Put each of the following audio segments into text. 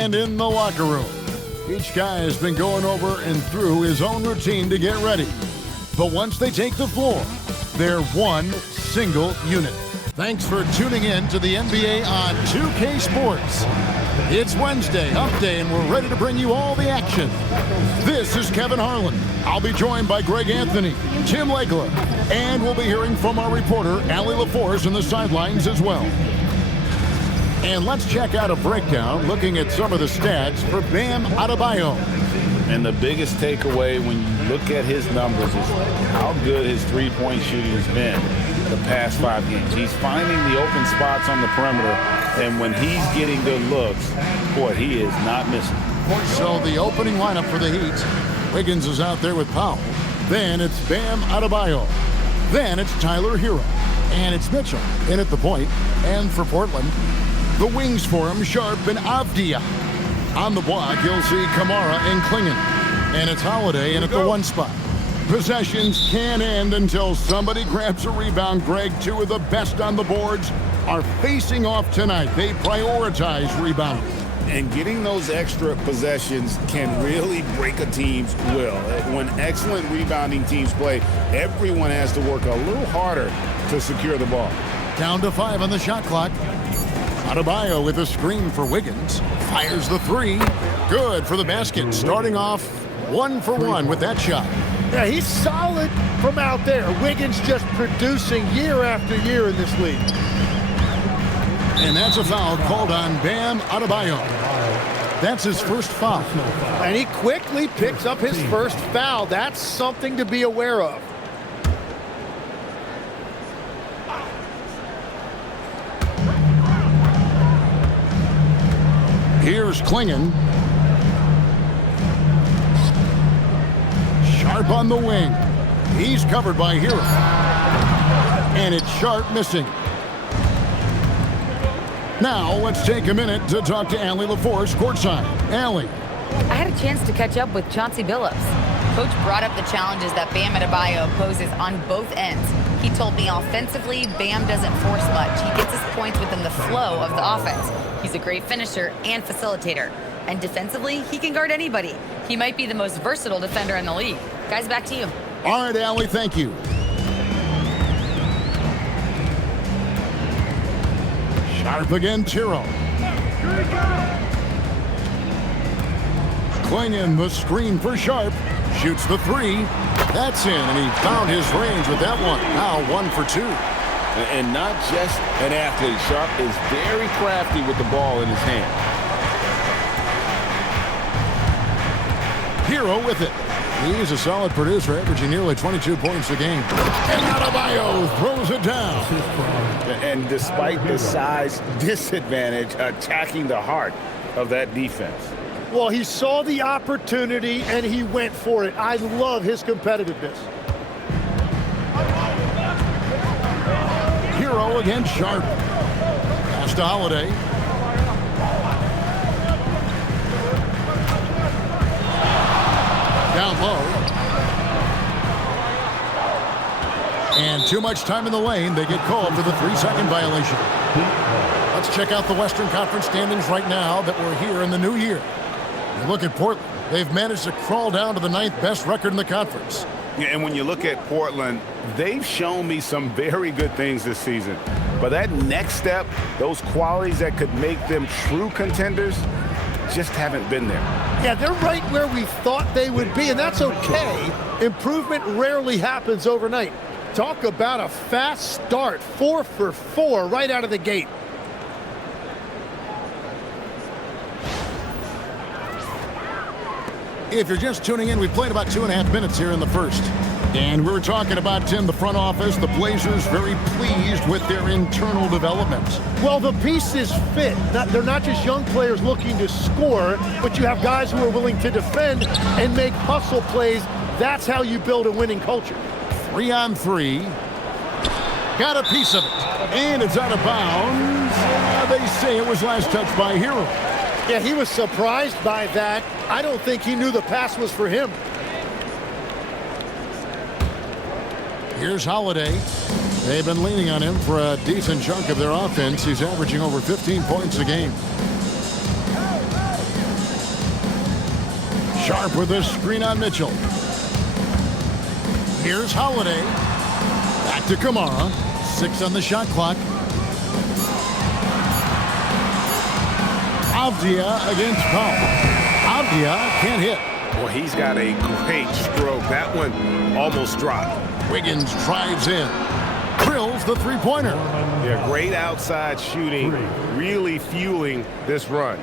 And in the locker room, each guy has been going over and through his own routine to get ready. But once they take the floor, they're one single unit. Thanks for tuning in to the NBA on 2K Sports. It's Wednesday, Hump Day, and we're ready to bring you all the action. This is Kevin Harlan. I'll be joined by Greg Anthony, Tim Legler, and we'll be hearing from our reporter, Allie LaForce, in the sidelines as well. And let's check out a breakdown looking at some of the stats for Bam Adebayo. And the biggest takeaway when you look at his numbers is how good his three-point shooting has been the past 5 games. He's finding the open spots on the perimeter, and when he's getting good looks, boy, he is not missing. So the opening lineup for the Heat, Wiggins is out there with Powell. Then it's Bam Adebayo. Then it's Tyler Hero. And it's Mitchell in at the point. And for Portland, the wings for him, Sharp and Avdia. On the block, you'll see Kamara and Klingon. And it's Holiday in at the one spot. Possessions can't end until somebody grabs a rebound. Greg, two of the best on the boards are facing off tonight. They prioritize rebounding. And getting those extra possessions can really break a team's will. When excellent rebounding teams play, everyone has to work a little harder to secure the ball. Down to 5 on the shot clock. Adebayo with a screen for Wiggins. Fires the three. Good for the basket. Starting off 1 for 1 with that shot. Yeah, he's solid from out there. Wiggins just producing year after year in this league. And that's a foul called on Bam Adebayo. That's his first foul. And he quickly picks up his first foul. That's something to be aware of. Here's Klingon. Sharp on the wing. He's covered by Hero. And it's Sharp missing. Now let's take a minute to talk to Allie LaForce courtside. Allie. I had a chance to catch up with Chauncey Billups. Coach brought up the challenges that Bam Adebayo poses on both ends. He told me offensively, Bam doesn't force much. He gets his points within the flow of the offense. He's a great finisher and facilitator. And defensively, he can guard anybody. He might be the most versatile defender in the league. Guys, back to you. All right, Allie, thank you. Sharp against Hero. Klingon the screen for Sharp. Shoots the three. That's in, and he found his range with that one. Now 1 for 2. And not just an athlete. Sharp is very crafty with the ball in his hand. Hero with it. He's a solid producer, averaging nearly 22 points a game. And Adebayo throws it down. And despite the size disadvantage, attacking the heart of that defense. Well, he saw the opportunity and he went for it. I love his competitiveness. Hero against Sharp. Pass to Holiday. Down low. And too much time in the lane. They get called for the 3-second violation. Let's check out the Western Conference standings right now that we're here in the new year. You look at Portland. They've managed to crawl down to the 9th best record in the conference. Yeah, and when you look at Portland, they've shown me some very good things this season. But that next step, those qualities that could make them true contenders, just haven't been there. Yeah, they're right where we thought they would be, and that's okay. Improvement rarely happens overnight. Talk about a fast start, 4 for 4 right out of the gate. If you're just tuning in, we've played about 2.5 minutes here in the first. And we were talking about, Tim, the front office, the Blazers very pleased with their internal development. Well, the pieces fit. They're not just young players looking to score, but you have guys who are willing to defend and make hustle plays. That's how you build a winning culture. 3-on-3. Got a piece of it. And it's out of bounds. They say it was last touched by Hero. Yeah, he was surprised by that. I don't think he knew the pass was for him. Here's Holiday. They've been leaning on him for a decent chunk of their offense. He's averaging over 15 points a game. Sharp with a screen on Mitchell. Here's Holiday. Back to Kamara. 6 on the shot clock. Avdia against Powell. Avdia can't hit. Well, he's got a great stroke. That one almost dropped. Wiggins drives in. Drills the three-pointer. Yeah, great outside shooting, really fueling this run.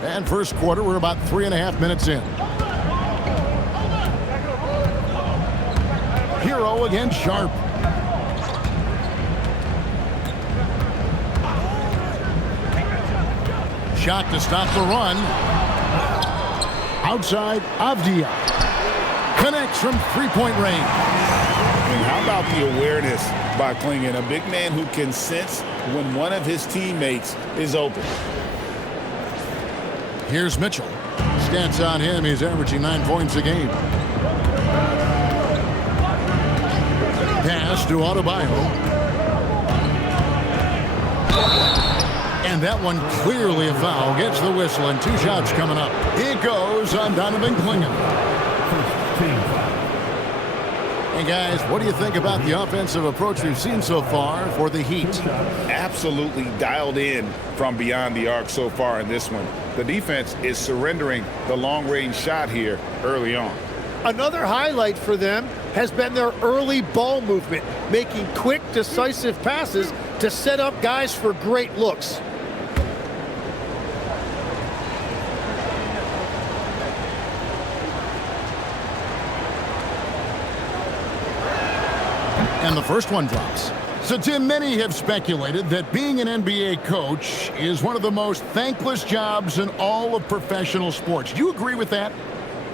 And first quarter, we're about 3.5 minutes in. Hero against Sharp. Shot to stop the run. Outside, Avdia. Connects from three-point range. And how about the awareness by Clingan, a big man who can sense when one of his teammates is open. Here's Mitchell. Stats on him, he's averaging 9 points a game. Pass to Adebayo. And that one clearly a foul. Gets the whistle and 2 shots coming up. It goes on Donovan Clingan. Hey guys, what do you think about the offensive approach we've seen so far for the Heat? Absolutely dialed in from beyond the arc so far in this one. The defense is surrendering the long-range shot here early on. Another highlight for them has been their early ball movement, making quick, decisive passes to set up guys for great looks. And the first one drops. So, Tim, many have speculated that being an NBA coach is one of the most thankless jobs in all of professional sports. Do you agree with that?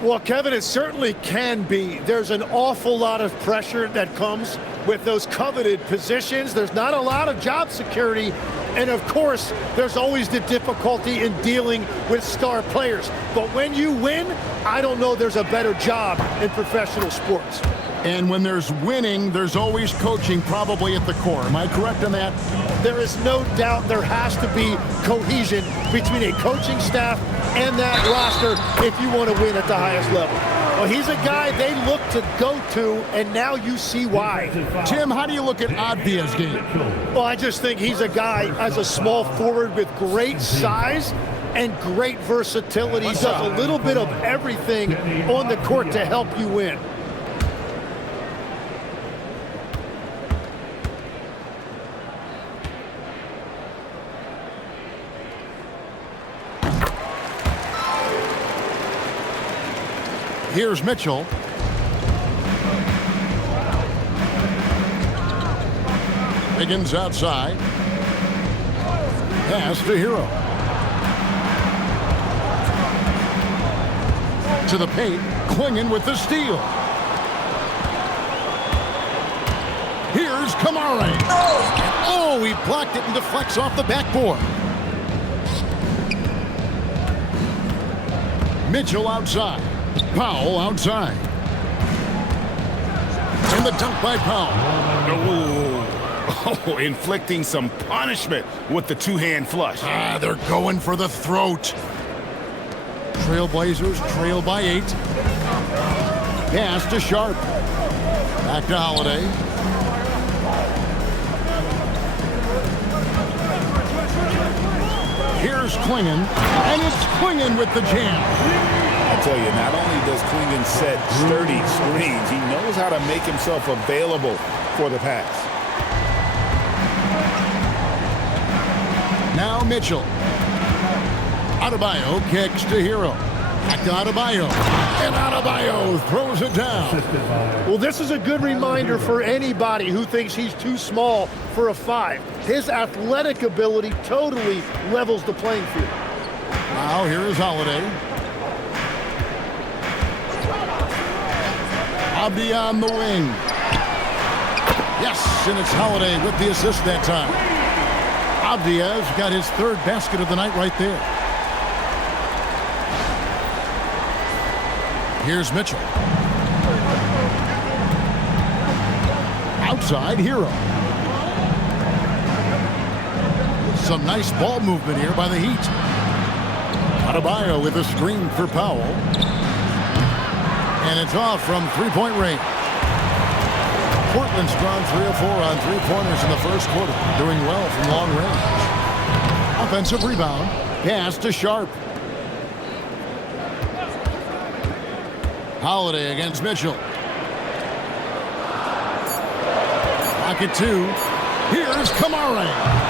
Well, Kevin, it certainly can be. There's an awful lot of pressure that comes with those coveted positions. There's not a lot of job security. And, of course, there's always the difficulty in dealing with star players. But when you win, I don't know there's a better job in professional sports. And when there's winning, there's always coaching probably at the core. Am I correct on that? There is no doubt there has to be cohesion between a coaching staff and that roster if you want to win at the highest level. Well, he's a guy they look to go to, and now you see why. Tim, how do you look at Avdia's game? Well, I just think he's a guy as a small forward with great size and great versatility. He does a little bit of everything on the court to help you win. Here's Mitchell. Wiggins outside. Pass to Hero. To the paint. Clingan with the steal. Here's Kamara. Oh, he blocked it and deflects off the backboard. Mitchell outside. Powell outside. And the dunk by Powell. Oh, inflicting some punishment with the two-hand flush. They're going for the throat. Trailblazers trail by 8. Pass to Sharp. Back to Holiday. Here's Clingan. And it's Clingan with the jam. I tell you, not only does Clingan set sturdy screens, he knows how to make himself available for the pass. Now Mitchell. Adebayo kicks to Hero. Back to Adebayo. And Adebayo throws it down. Well, this is a good reminder for anybody who thinks he's too small for a 5. His athletic ability totally levels the playing field. Now here is Holiday. Avdia on the wing. Yes, and it's Holiday with the assist that time. Avdia's got his 3rd basket of the night right there. Here's Mitchell. Outside, Hero. Some nice ball movement here by the Heat. Adebayo with a screen for Powell. And it's off from three-point range. Portland's drawn 3 of 4 on three-pointers in the first quarter, doing well from long range. Offensive rebound, pass to Sharp. Holiday against Mitchell. Pocket 2. Here's Kamara.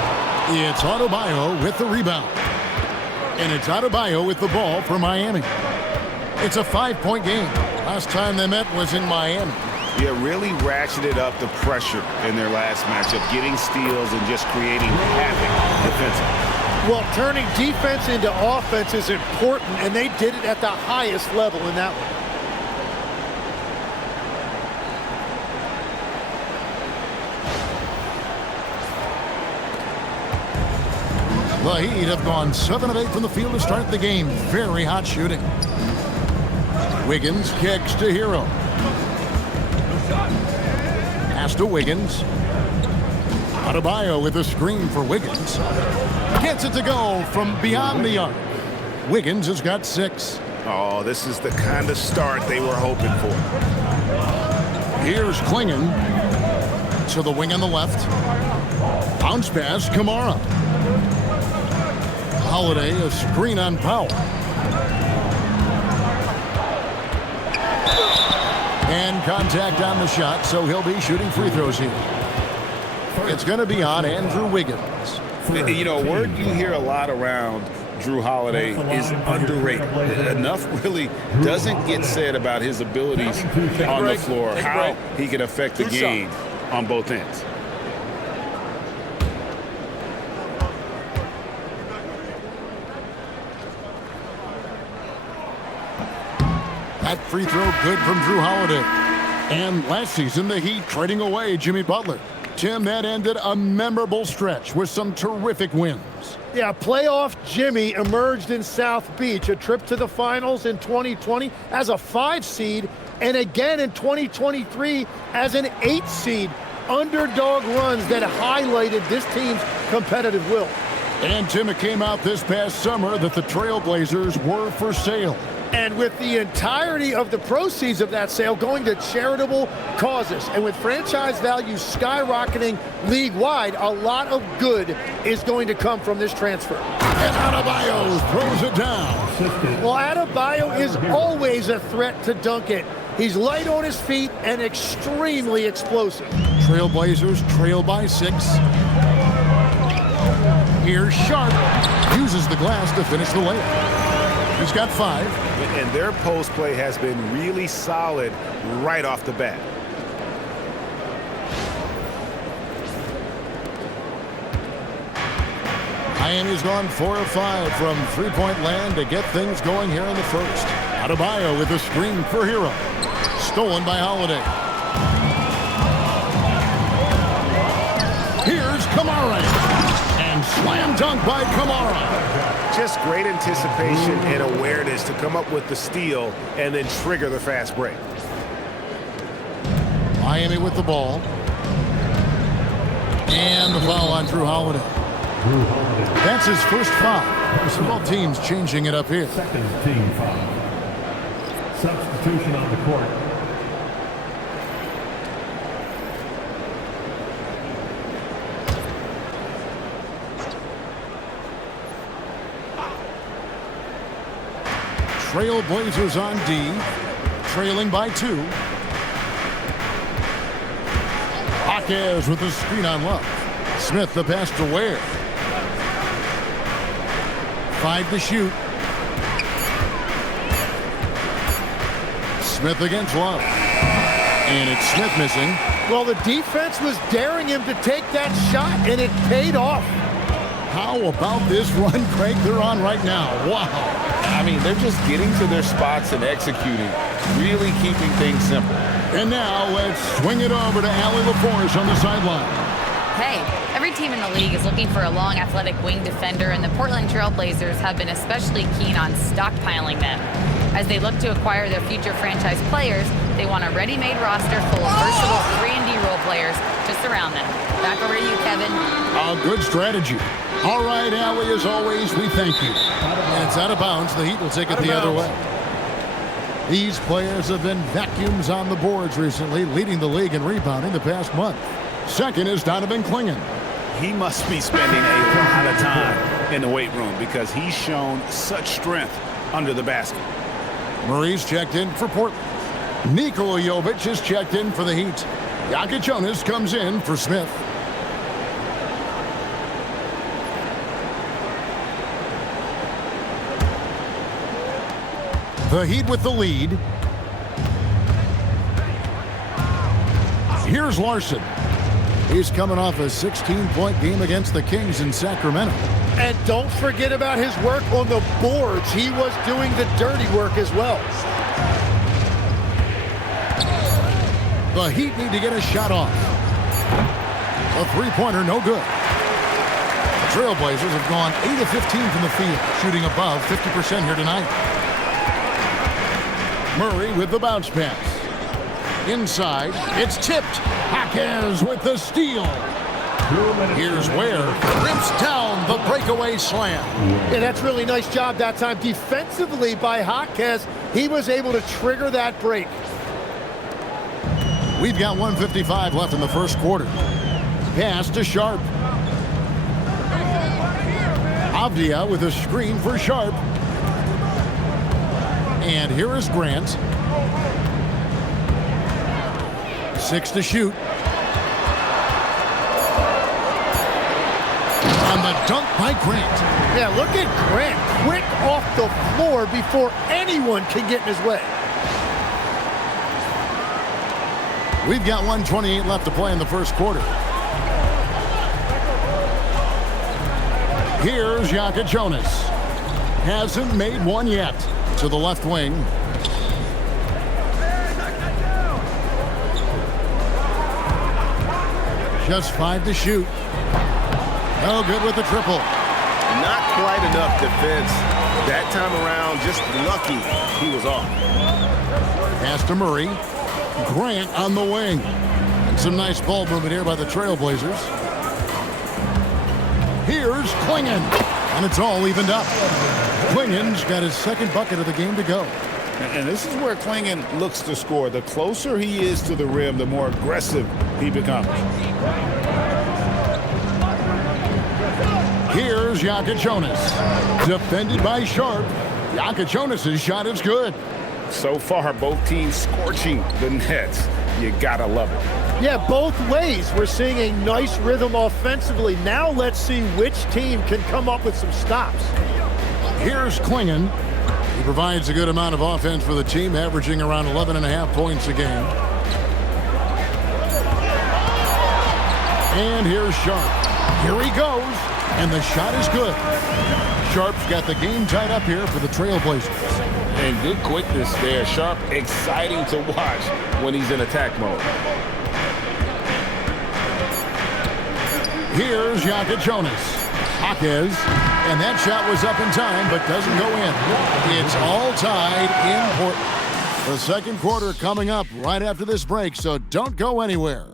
It's Adebayo with the rebound. And it's Adebayo with the ball for Miami. It's a 5-point game. Last time they met was in Miami. Yeah, really ratcheted up the pressure in their last matchup, getting steals and just creating havoc defensively. Well, turning defense into offense is important, and they did it at the highest level in that one. The Heat have gone 7 of 8 from the field to start the game. Very hot shooting. Wiggins kicks to Hero. Pass to Wiggins. Adebayo with a screen for Wiggins. Gets it to go from beyond the arc. Wiggins has got 6. Oh, this is the kind of start they were hoping for. Here's Klingon to the wing on the left. Bounce pass, Kamara. Holiday, a screen on Powell. And contact on the shot, so he'll be shooting free throws here. It's going to be on Andrew Wiggins. You know, a word you hear a lot around Drew Holiday is underrated. Enough really doesn't get said about his abilities on the floor, how he can affect the game on both ends. That free throw good from Drew Holiday. And last season, the Heat trading away Jimmy Butler. Tim, that ended a memorable stretch with some terrific wins. Yeah, playoff Jimmy emerged in South Beach, a trip to the finals in 2020 as a 5 seed, and again in 2023 as an 8 seed. Underdog runs that highlighted this team's competitive will. And Tim, it came out this past summer that the Trailblazers were for sale. And with the entirety of the proceeds of that sale going to charitable causes, and with franchise values skyrocketing league-wide, a lot of good is going to come from this transfer. And Adebayo throws it down. Well, Adebayo is always a threat to dunk it. He's light on his feet and extremely explosive. Trailblazers trail by 6. Here's Sharp. Uses the glass to finish the layup. He's got 5. And their post play has been really solid right off the bat. Miami's gone 4 of 5 from three-point land to get things going here in the first. Adebayo with a screen for Hero. Stolen by Holiday. Here's Kamara. And slam dunk by Kamara. Just great anticipation and awareness to come up with the steal and then trigger the fast break. Miami with the ball. And the foul on Drew Holiday. That's his first foul. Both teams changing it up here. Second team foul. Substitution on the court. Trailblazers on D, trailing by 2. Jaquez with the screen on Love. Smith the pass to Ware. 5 to shoot. Smith against Love. And it's Smith missing. Well, the defense was daring him to take that shot, and it paid off. How about this run, Craig, they're on right now? Wow. I mean, they're just getting to their spots and executing, really keeping things simple. And now let's swing it over to Allie LaForce on the sideline. Hey, every team in the league is looking for a long, athletic wing defender, and the Portland Trailblazers have been especially keen on stockpiling them. As they look to acquire their future franchise players, they want a ready-made roster full of versatile 3-and-D role players to surround them. Back over to you, Kevin. A good strategy. All right, Allie, as always, we thank you. And it's out of bounds. The Heat will take it the other way. These players have been vacuums on the boards recently, leading the league in rebounding the past month. Second is Donovan Clingan. He must be spending a lot of time in the weight room because he's shown such strength under the basket. Murray's checked in for Portland. Nikola Jovic is checked in for the Heat. Jonas comes in for Smith. The Heat with the lead. Here's Larson. He's coming off a 16-point game against the Kings in Sacramento. And don't forget about his work on the boards. He was doing the dirty work as well. The Heat need to get a shot off. A three-pointer, no good. The Trailblazers have gone 8 of 15 from the field, shooting above 50% here tonight. Murray with the bounce pass. Inside, it's tipped. Jaquez with the steal. Here's Ware. Rips down the breakaway slam. Yeah, that's really nice job that time defensively by Jaquez. He was able to trigger that break. We've got 1:55 left in the first quarter. Pass to Sharp. Avdia with a screen for Sharp. And here is Grant. 6 to shoot. And the dunk by Grant. Yeah, look at Grant. Quick off the floor before anyone can get in his way. We've got 1:28 left to play in the first quarter. Here's Jonas. Hasn't made one yet. To the left wing. Just 5 to shoot. No good with the triple. Not quite enough defense. That time around, just lucky he was off. Pass to Murray. Grant on the wing. And some nice ball movement here by the Trailblazers. Here's Clingan. And it's all evened up. Clingan's got his second bucket of the game to go. And this is where Clingan looks to score. The closer he is to the rim, the more aggressive he becomes. Here's Jonas. Defended by Sharp. Jonas' shot is good. So far, both teams scorching the nets. You gotta love it. Yeah, both ways. We're seeing a nice rhythm offensively. Now let's see which team can come up with some stops. Here's Clingan. He provides a good amount of offense for the team, averaging around 11.5 points a game. And here's Sharp. Here he goes. And the shot is good. Sharp's got the game tied up here for the Trailblazers. And good quickness there. Sharp, exciting to watch when he's in attack mode. Here's Jonas. Jaquez, and that shot was up in time, but doesn't go in. It's all tied in Portland. The second quarter coming up right after this break, so don't go anywhere.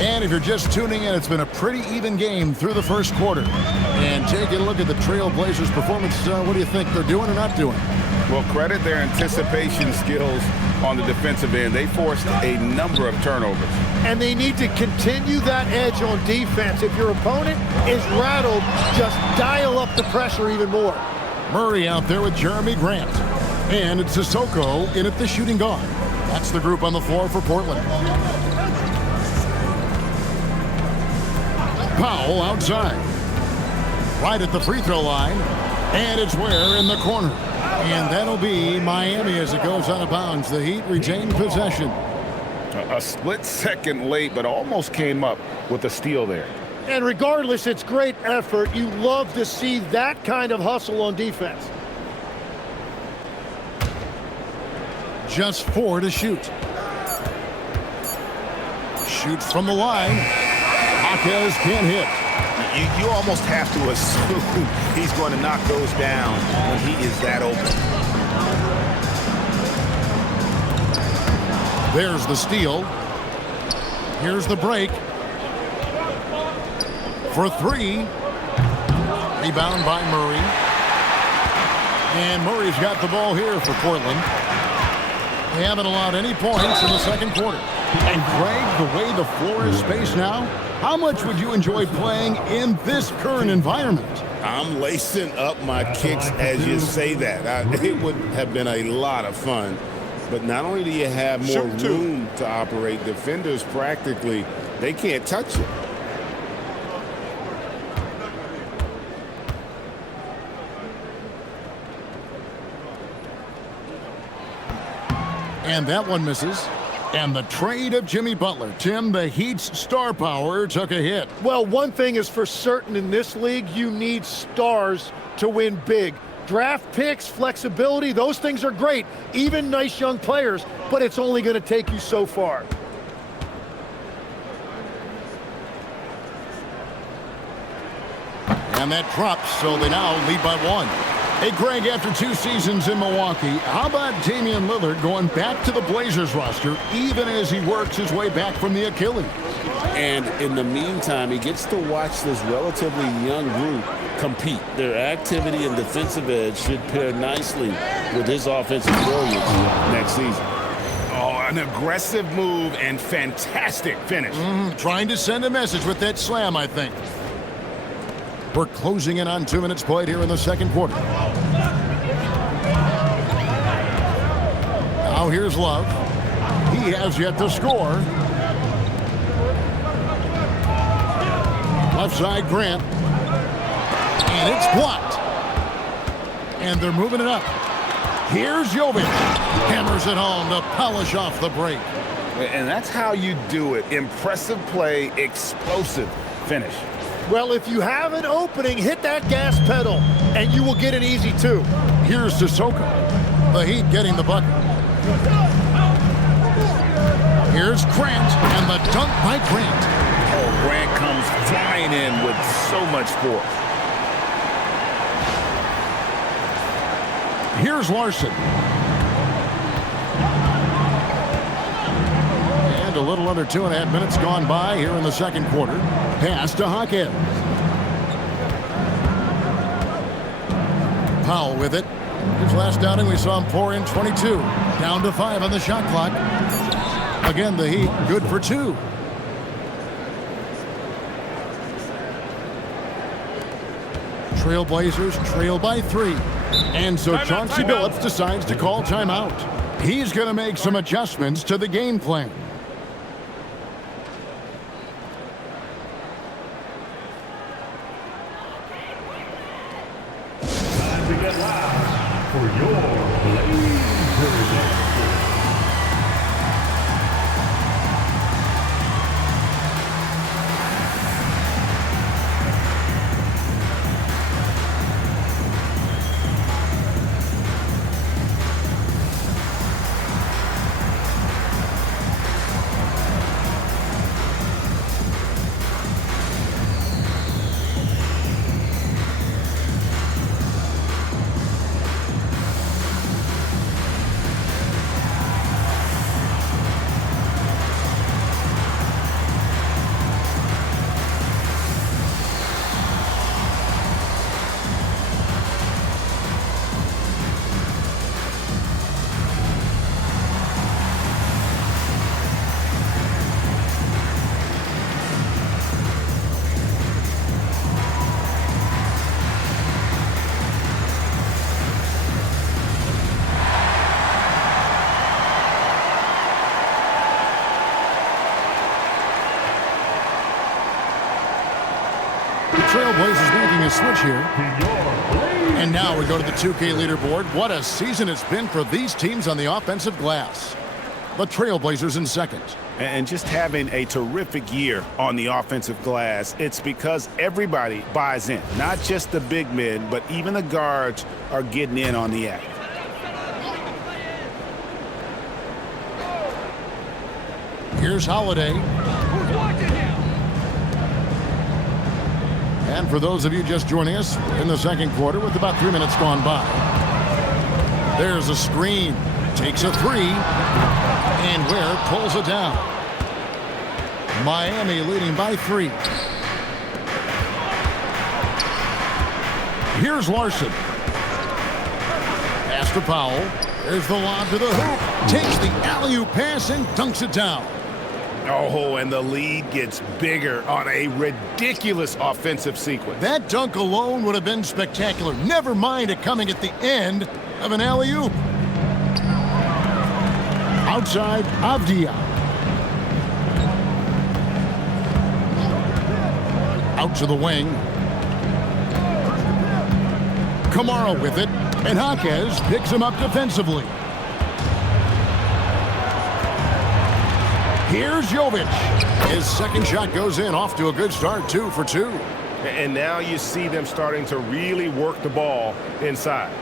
And if you're just tuning in, it's been a pretty even game through the first quarter. And taking a look at the Trailblazers' performance, what do you think they're doing or not doing? Well, credit their anticipation skills on the defensive end. They forced a number of turnovers. And they need to continue that edge on defense. If your opponent is rattled, just dial up the pressure even more. Murray out there with Jeremy Grant. And it's Sissoko in at the shooting guard. That's the group on the floor for Portland. Powell outside. Right at the free throw line. And it's Ware in the corner. And that'll be Miami as it goes out of bounds. The Heat retain possession. A split second late, but almost came up with a steal there. And regardless, it's great effort. You love to see that kind of hustle on defense. Just 4 to shoot. Shoots from the line. Jaquez can't hit. You almost have to assume he's going to knock those down when he is that open. There's the steal. Here's the break. For 3. Rebound by Murray. And Murray's got the ball here for Portland. They haven't allowed any points in the second quarter. And Greg, the way the floor is spaced now, how much would you enjoy playing in this current environment? I'm lacing up my kicks as you say that. It would have been a lot of fun. But not only do you have more room to operate, defenders practically, they can't touch it. And that one misses. And the trade of Jimmy Butler. Tim, the Heat's star power took a hit. Well, one thing is for certain in this league, you need stars to win big. Draft picks, flexibility, those things are great. Even nice young players, but it's only going to take you so far. And that drops, so they now lead by 1. Hey, Greg, after 2 seasons in Milwaukee, how about Damian Lillard going back to the Blazers roster even as he works his way back from the Achilles? And in the meantime, he gets to watch this relatively young group compete. Their activity and defensive edge should pair nicely with his offensive brilliance next season. Oh, an aggressive move and fantastic finish. Trying to send a message with that slam, I think. We're closing in on 2 minutes played here in the second quarter. Now here's Love. He has yet to score. Left side, Grant. And it's blocked. And they're moving it up. Here's Jovic. Hammers it home to polish off the break. And that's how you do it. Impressive play, explosive finish. Well, if you have an opening, hit that gas pedal, and you will get an easy 2. Here's Sissoko. The Heat getting the bucket. Here's Grant, and the dunk by Grant. Oh, Grant comes flying in with so much force. Here's Larson. And a little under 2.5 minutes gone by here in the second quarter. Pass to Jaquez. Powell with it. His last outing, we saw him pour in 22. Down to 5 on the shot clock. Again, the Heat good for 2. Trailblazers trail by 3. And so Chauncey Billups decides to call timeout. He's going to make some adjustments to the game plan. Time to get live for your Blazers. The Trailblazers making a switch here. And now we go to the 2K leaderboard. What a season it's been for these teams on the offensive glass. The Trailblazers in second. And just having a terrific year on the offensive glass, it's because everybody buys in. Not just the big men, but even the guards are getting in on the act. Here's Holiday. And for those of you just joining us in the second quarter with about 3 minutes gone by. There's a screen. Takes a three. And Ware pulls it down. Miami leading by 3. Here's Larson. Pass to Powell. There's the lob to the hoop. Takes the alley-oop pass and dunks it down. Oh, and the lead gets bigger on a ridiculous offensive sequence. That dunk alone would have been spectacular. Never mind it coming at the end of an alley-oop. Outside, Avdia. Out to the wing. Kamara with it, and Jaquez picks him up defensively. Here's Jovic. His second shot goes in, off to a good start, 2 for 2. And now you see them starting to really work the ball inside.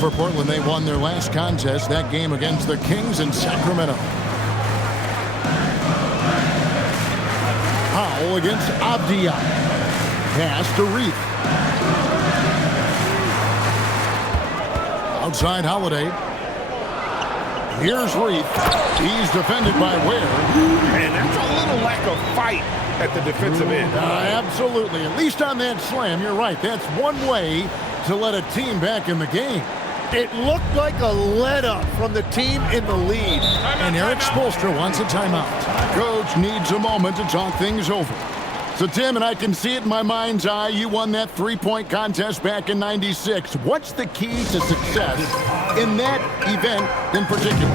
For Portland, they won their last contest, that game against the Kings in Sacramento. Powell against Avdia. Pass to Reith. Outside Holiday. Here's Reith. He's defended by Ware. And that's a little lack of fight at the defensive end. Absolutely. At least on that slam, you're right. That's one way to let a team back in the game. It looked like a let-up from the team in the lead. And Eric Spoelstra wants a timeout. Coach needs a moment to talk things over. So, Tim, and I can see it in my mind's eye, you won that three-point contest back in '96. What's the key to success in that event in particular?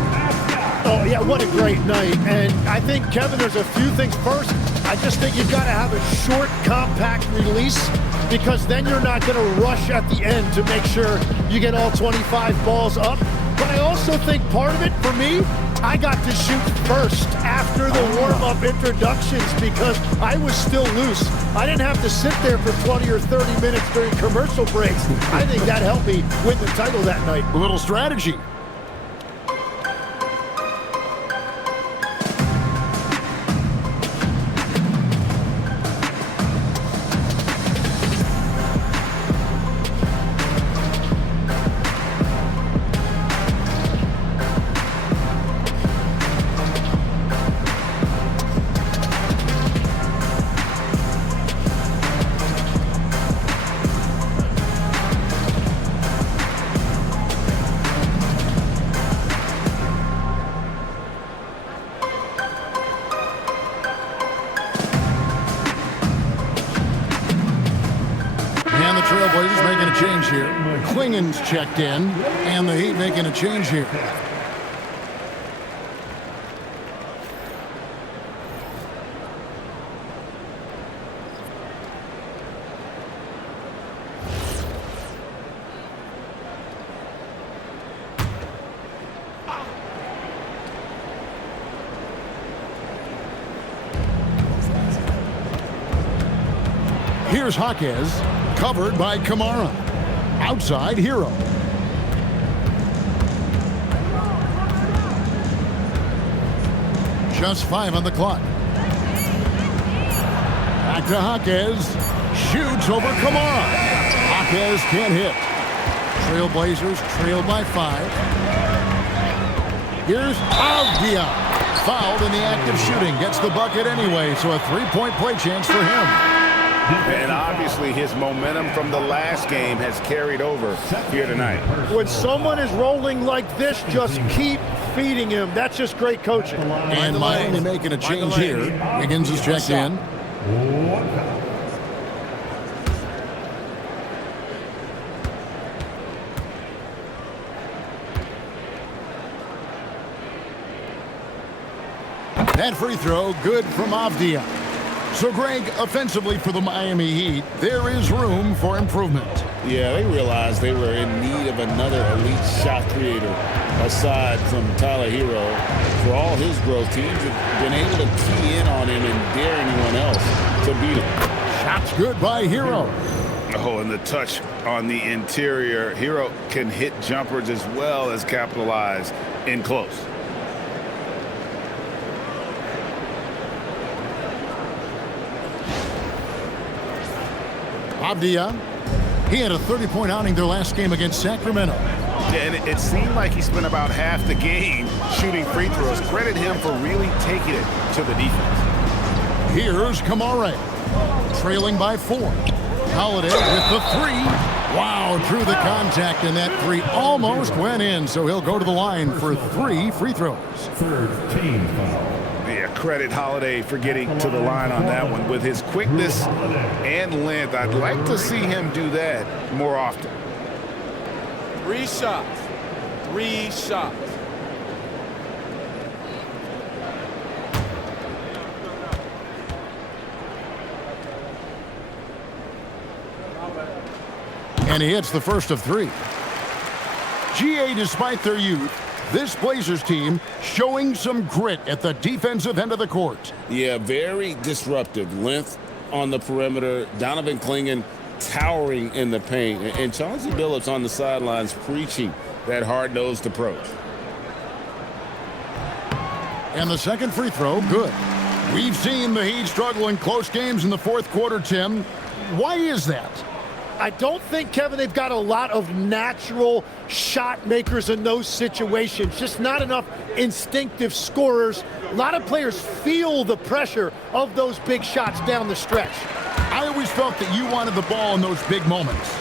Oh, yeah, what a great night. And I think, Kevin, there's a few things. First, I just think you've got to have a short, compact release, because then you're not going to rush at the end to make sure you get all 25 balls up. But I also think part of it, for me, I got to shoot first after the warm-up introductions because I was still loose. I didn't have to sit there for 20 or 30 minutes during commercial breaks. I think that helped me win the title that night. A little strategy. Trailblazers making a change here. Klingen's checked in, and the Heat making a change here. Here's Jaquez, covered by Kamara. Outside, Hero. Just 5 on the clock. Back to Jaquez. Shoots over Kamara. Jaquez can't hit. Trailblazers trailed by 5. Here's Avdia. Fouled in the act of shooting. Gets the bucket anyway, so a 3-point play chance for him. And obviously his momentum from the last game has carried over here tonight. When someone is rolling like this, just keep feeding him. That's just great coaching. And Miami making a change here. Wiggins is checked in. That free throw good from Avdia. So, Greg, offensively for the Miami Heat, there is room for improvement. Yeah, they realized they were in need of another elite shot creator aside from Tyler Hero. For all his growth, teams have been able to key in on him and dare anyone else to beat him. Shots good by Hero. Oh, and the touch on the interior. Hero can hit jumpers as well as capitalize in close. Avdia, he had a 30-point outing their last game against Sacramento. And it seemed like he spent about half the game shooting free throws. Credit him for really taking it to the defense. Here's Kamare, trailing by 4. Holiday with the 3. Wow, through the contact, and that 3 almost went in, so he'll go to the line for 3 free throws. Third team foul. Yeah, credit Holiday for getting to the line on that one. With his quickness and length, I'd like to see him do that more often. 3 shots. 3 shots. And he hits the first of 3. GA, despite their youth, this Blazers team showing some grit at the defensive end of the court. Yeah, very disruptive. Length on the perimeter. Donovan Clingan towering in the paint. And Chauncey Billups on the sidelines preaching that hard-nosed approach. And the second free throw, good. We've seen the Heat struggle in close games in the fourth quarter, Tim. Why is that? I don't think, Kevin, they've got a lot of natural shot makers in those situations. Just not enough instinctive scorers. A lot of players feel the pressure of those big shots down the stretch. I always felt that you wanted the ball in those big moments.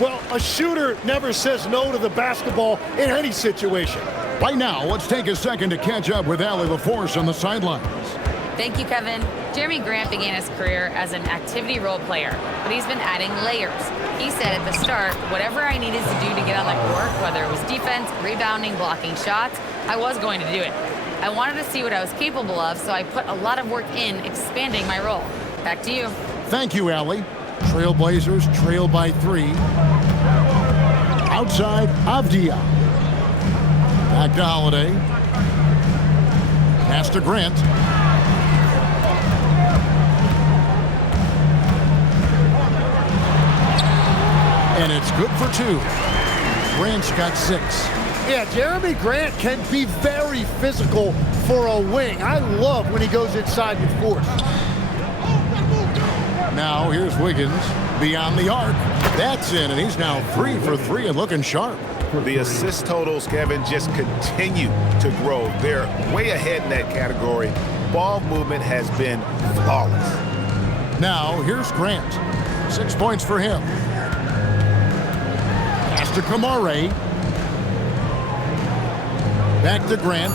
Well, a shooter never says no to the basketball in any situation. Right now, let's take a second to catch up with Allie LaForce on the sidelines. Thank you, Kevin. Jeremy Grant began his career as an activity role player, but he's been adding layers. He said at the start, whatever I needed to do to get on the court, whether it was defense, rebounding, blocking shots, I was going to do it. I wanted to see what I was capable of, so I put a lot of work in expanding my role. Back to you. Thank you, Allie. Trailblazers trail by 3. Outside, Avdia. Back to Holiday. Pass to Grant. And it's good for 2. Grant's got 6. Yeah, Jeremy Grant can be very physical for a wing. I love when he goes inside with force. Now here's Wiggins beyond the arc. That's in, and he's now 3 for 3 and looking sharp. The assist totals, Kevin, just continue to grow. They're way ahead in that category. Ball movement has been flawless. Now here's Grant. 6 points for him. Pass to Kamare. Back to Grant.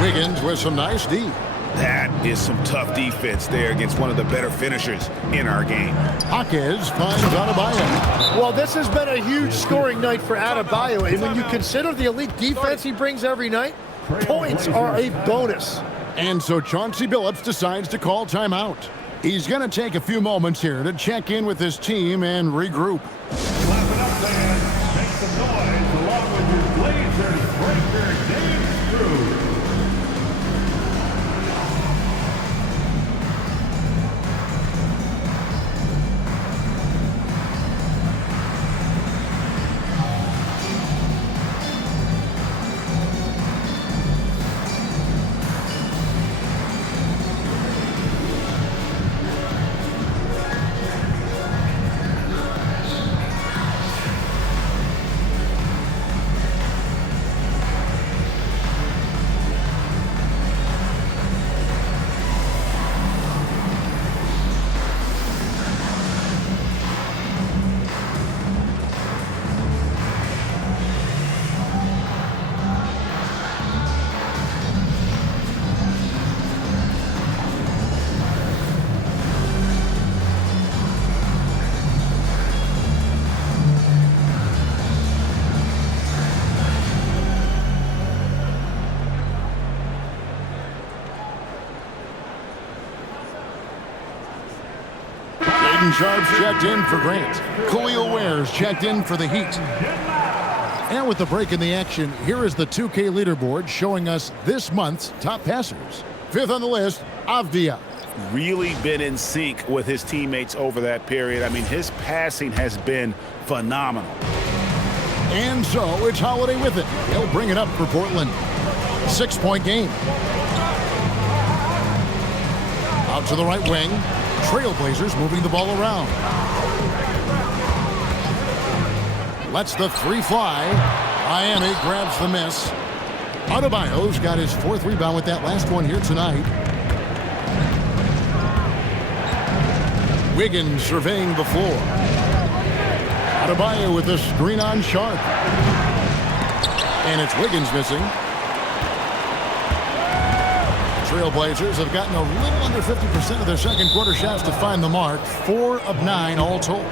Wiggins with some nice D. That is some tough defense there against one of the better finishers in our game. Jaquez finds Adebayo. Well, this has been a huge scoring night for Adebayo, and when you consider the elite defense he brings every night, points are a bonus. And so Chauncey Billups decides to call timeout. He's going to take a few moments here to check in with his team and regroup. Clap it up, fans. Make some noise along with your Blazers breaker, Dave Struve. Sharp's checked in for Grant. Khalil Ware's checked in for the Heat. And with the break in the action, here is the 2K leaderboard showing us this month's top passers. 5th on the list, Avdia. Really been in sync with his teammates over that period. I mean, his passing has been phenomenal. And so it's Holiday with it. He'll bring it up for Portland. 6-point game. Out to the right wing. Trailblazers moving the ball around. Lets the three fly. Miami grabs the miss. Adebayo's got his 4th rebound with that last one here tonight. Wiggins surveying the floor. Adebayo with the screen on Sharp. And it's Wiggins missing. Trailblazers have gotten a little under 50% of their second quarter shots to find the mark. 4 of 9 all told.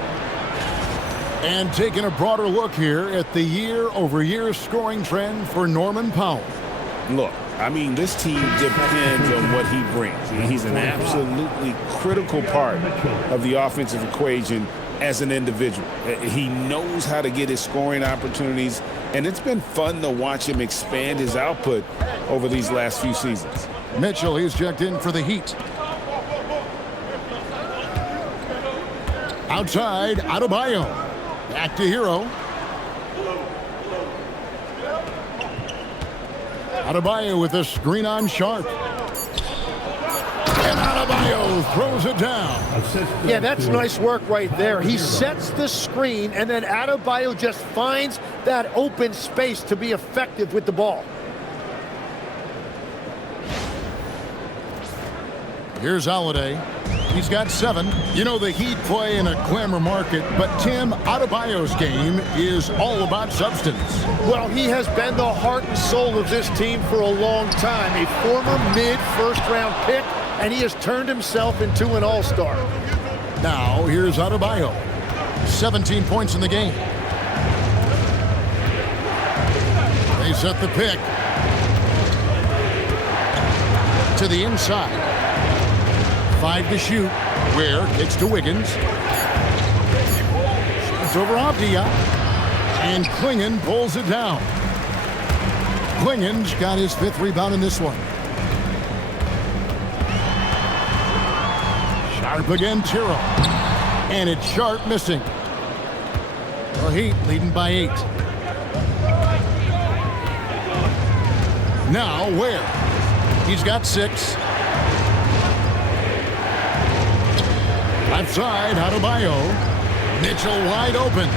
And taking a broader look here at the year-over-year scoring trend for Norman Powell. Look, I mean, this team depends on what he brings. He's an absolutely critical part of the offensive equation as an individual. He knows how to get his scoring opportunities, and it's been fun to watch him expand his output over these last few seasons. Mitchell, he's checked in for the Heat. Outside, Adebayo. Back to Hero. Adebayo with the screen on Sharp. And Adebayo throws it down. Yeah, that's nice work right there. He sets the screen, and then Adebayo just finds that open space to be effective with the ball. Here's Holiday. He's got 7. You know, the Heat play in a glamour market, but Tim, Adebayo's game is all about substance. Well, he has been the heart and soul of this team for a long time. A former mid-first-round pick, and he has turned himself into an all-star. Now, here's Adebayo. 17 points in the game. They set the pick. To the inside. 5 to shoot. Ware kicks to Wiggins. Shoots over Avdia. And Klingon pulls it down. Klingon's got his 5th rebound in this one. Sharp against Hero. And it's Sharp missing. The Heat leading by 8. Now Ware. He's got 6. Left side, Adebayo. Mitchell wide open.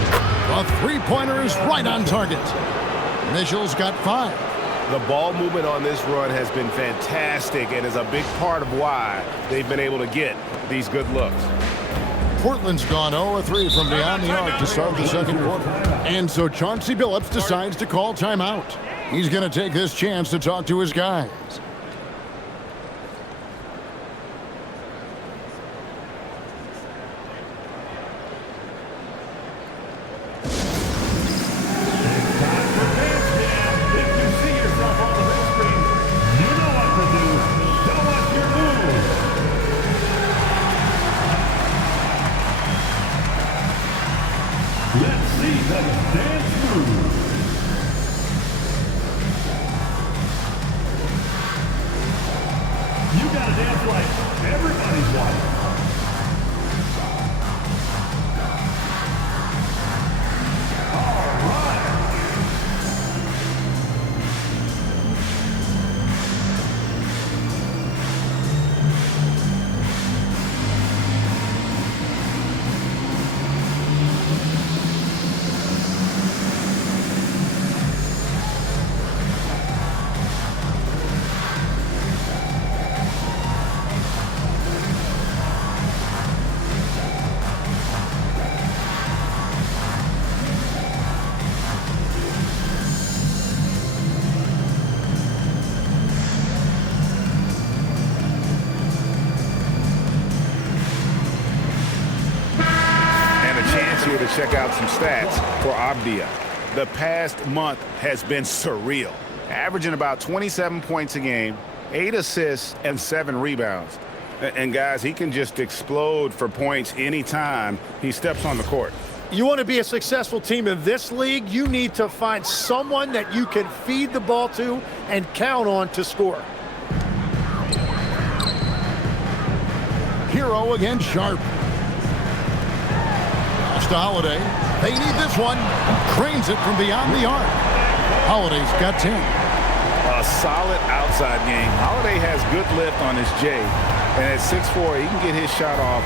The three-pointer is right on target. Mitchell's got 5. The ball movement on this run has been fantastic and is a big part of why they've been able to get these good looks. Portland's gone 0-3 from beyond the arc to start the second quarter. And so Chauncey Billups decides to call timeout. He's going to take this chance to talk to his guys. To check out some stats for Avdia. The past month has been surreal, averaging about 27 points a game, 8 assists, and 7 rebounds. And guys, he can just explode for points anytime he steps on the court. You want to be a successful team in this league, you need to find someone that you can feed the ball to and count on to score. Hero against Sharp. Pass to Holiday. They need this one. Cranes it from beyond the arc. Holiday's got 10. A solid outside game. Holiday has good lift on his J. And at 6'4", he can get his shot off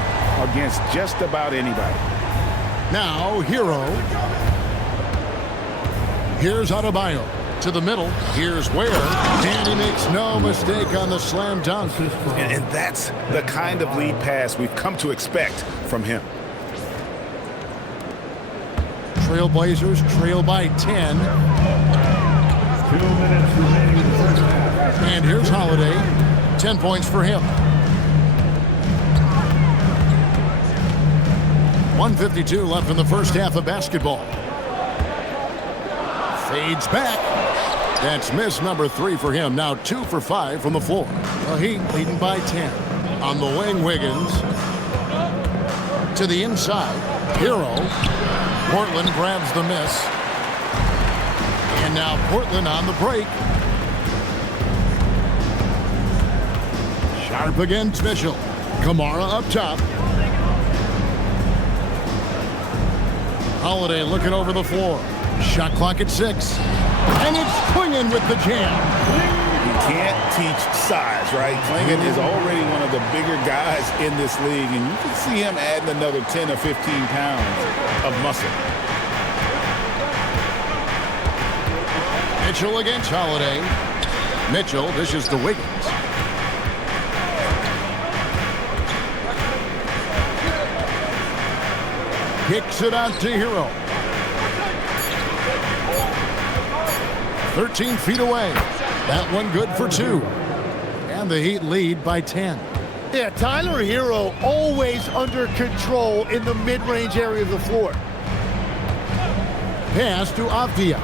against just about anybody. Now, Hero. Here's Adebayo. To the middle. Here's Ware. And he makes no mistake on the slam dunk. And that's the kind of lead pass we've come to expect from him. Trailblazers trail by 10. 2 minutes remaining in the first half. And here's Holiday. 10 points for him. 1:52 left in the first half of basketball. Fades back. That's miss number 3 for him. Now 2 for 5 from the floor. The Heat leading by 10. On the wing, Wiggins. To the inside. Hero. Portland grabs the miss. And now Portland on the break. Sharp against Mitchell. Kamara up top. Holiday looking over the floor. Shot clock at 6. And it's Clingan with the jam. You can't teach size, right? Clingan is already one of the bigger guys in this league, and you can see him adding another 10 or 15 pounds of muscle. Mitchell against Holiday. Mitchell dishes to Wiggins. Kicks it out to Hero. 13 feet away. That one good for 2. And the Heat lead by 10. Yeah, Tyler Hero always under control in the mid-range area of the floor. Pass to Avdia.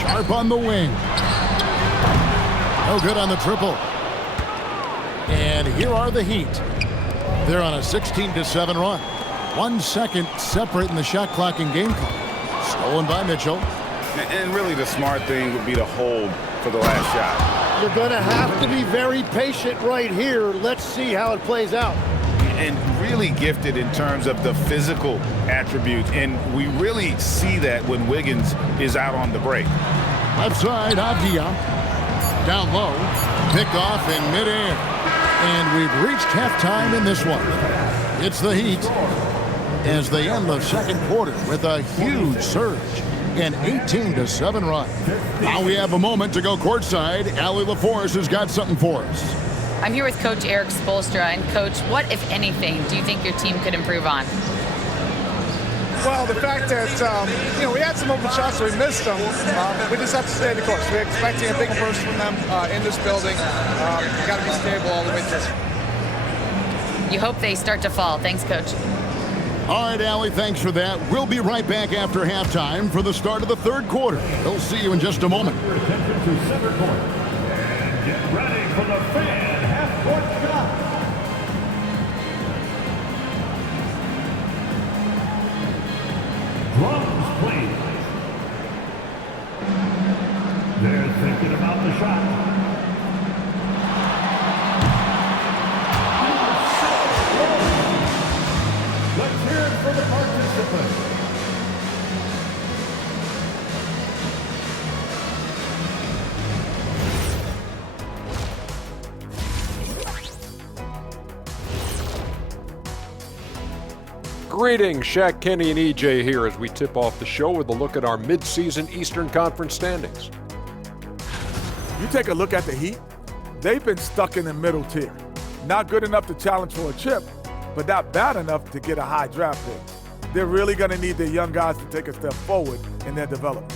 Sharp on the wing. No good on the triple. And here are the Heat. They're on a 16-7 run. 1 second separating the shot clock and game clock. Stolen by Mitchell. And really the smart thing would be to hold for the last shot. You're going to have to be very patient right here. Let's see how it plays out. And really gifted in terms of the physical attributes. And we really see that when Wiggins is out on the break. Left side, Avdia. Down low. Pick off in midair. And we've reached halftime in this one. It's the Heat as they end the second quarter with a huge surge. An 18-7 run. Now we have a moment to go courtside. Allie LaForce has got something for us. I'm here with Coach Eric Spoelstra. And, Coach, what, if anything, do you think your team could improve on? Well, the fact that, we had some open shots, so we missed them. We just have to stay the course. We're expecting a big burst from them in this building. You got to be stable all the way through. You hope they start to fall. Thanks, Coach. All right, Allie, thanks for that. We'll be right back after halftime for the start of the third quarter. We'll see you in just a moment. Your attention to center court. And get ready for the fan half-court shot. Drums, please. They're thinking about the shot. Let's hear it for the participants. Greetings, Shaq, Kenny, and EJ here as we tip off the show with a look at our mid-season Eastern Conference standings. You take a look at the Heat, they've been stuck in the middle tier. Not good enough to challenge for a chip, but not bad enough to get a high draft pick. They're really going to need their young guys to take a step forward in their development.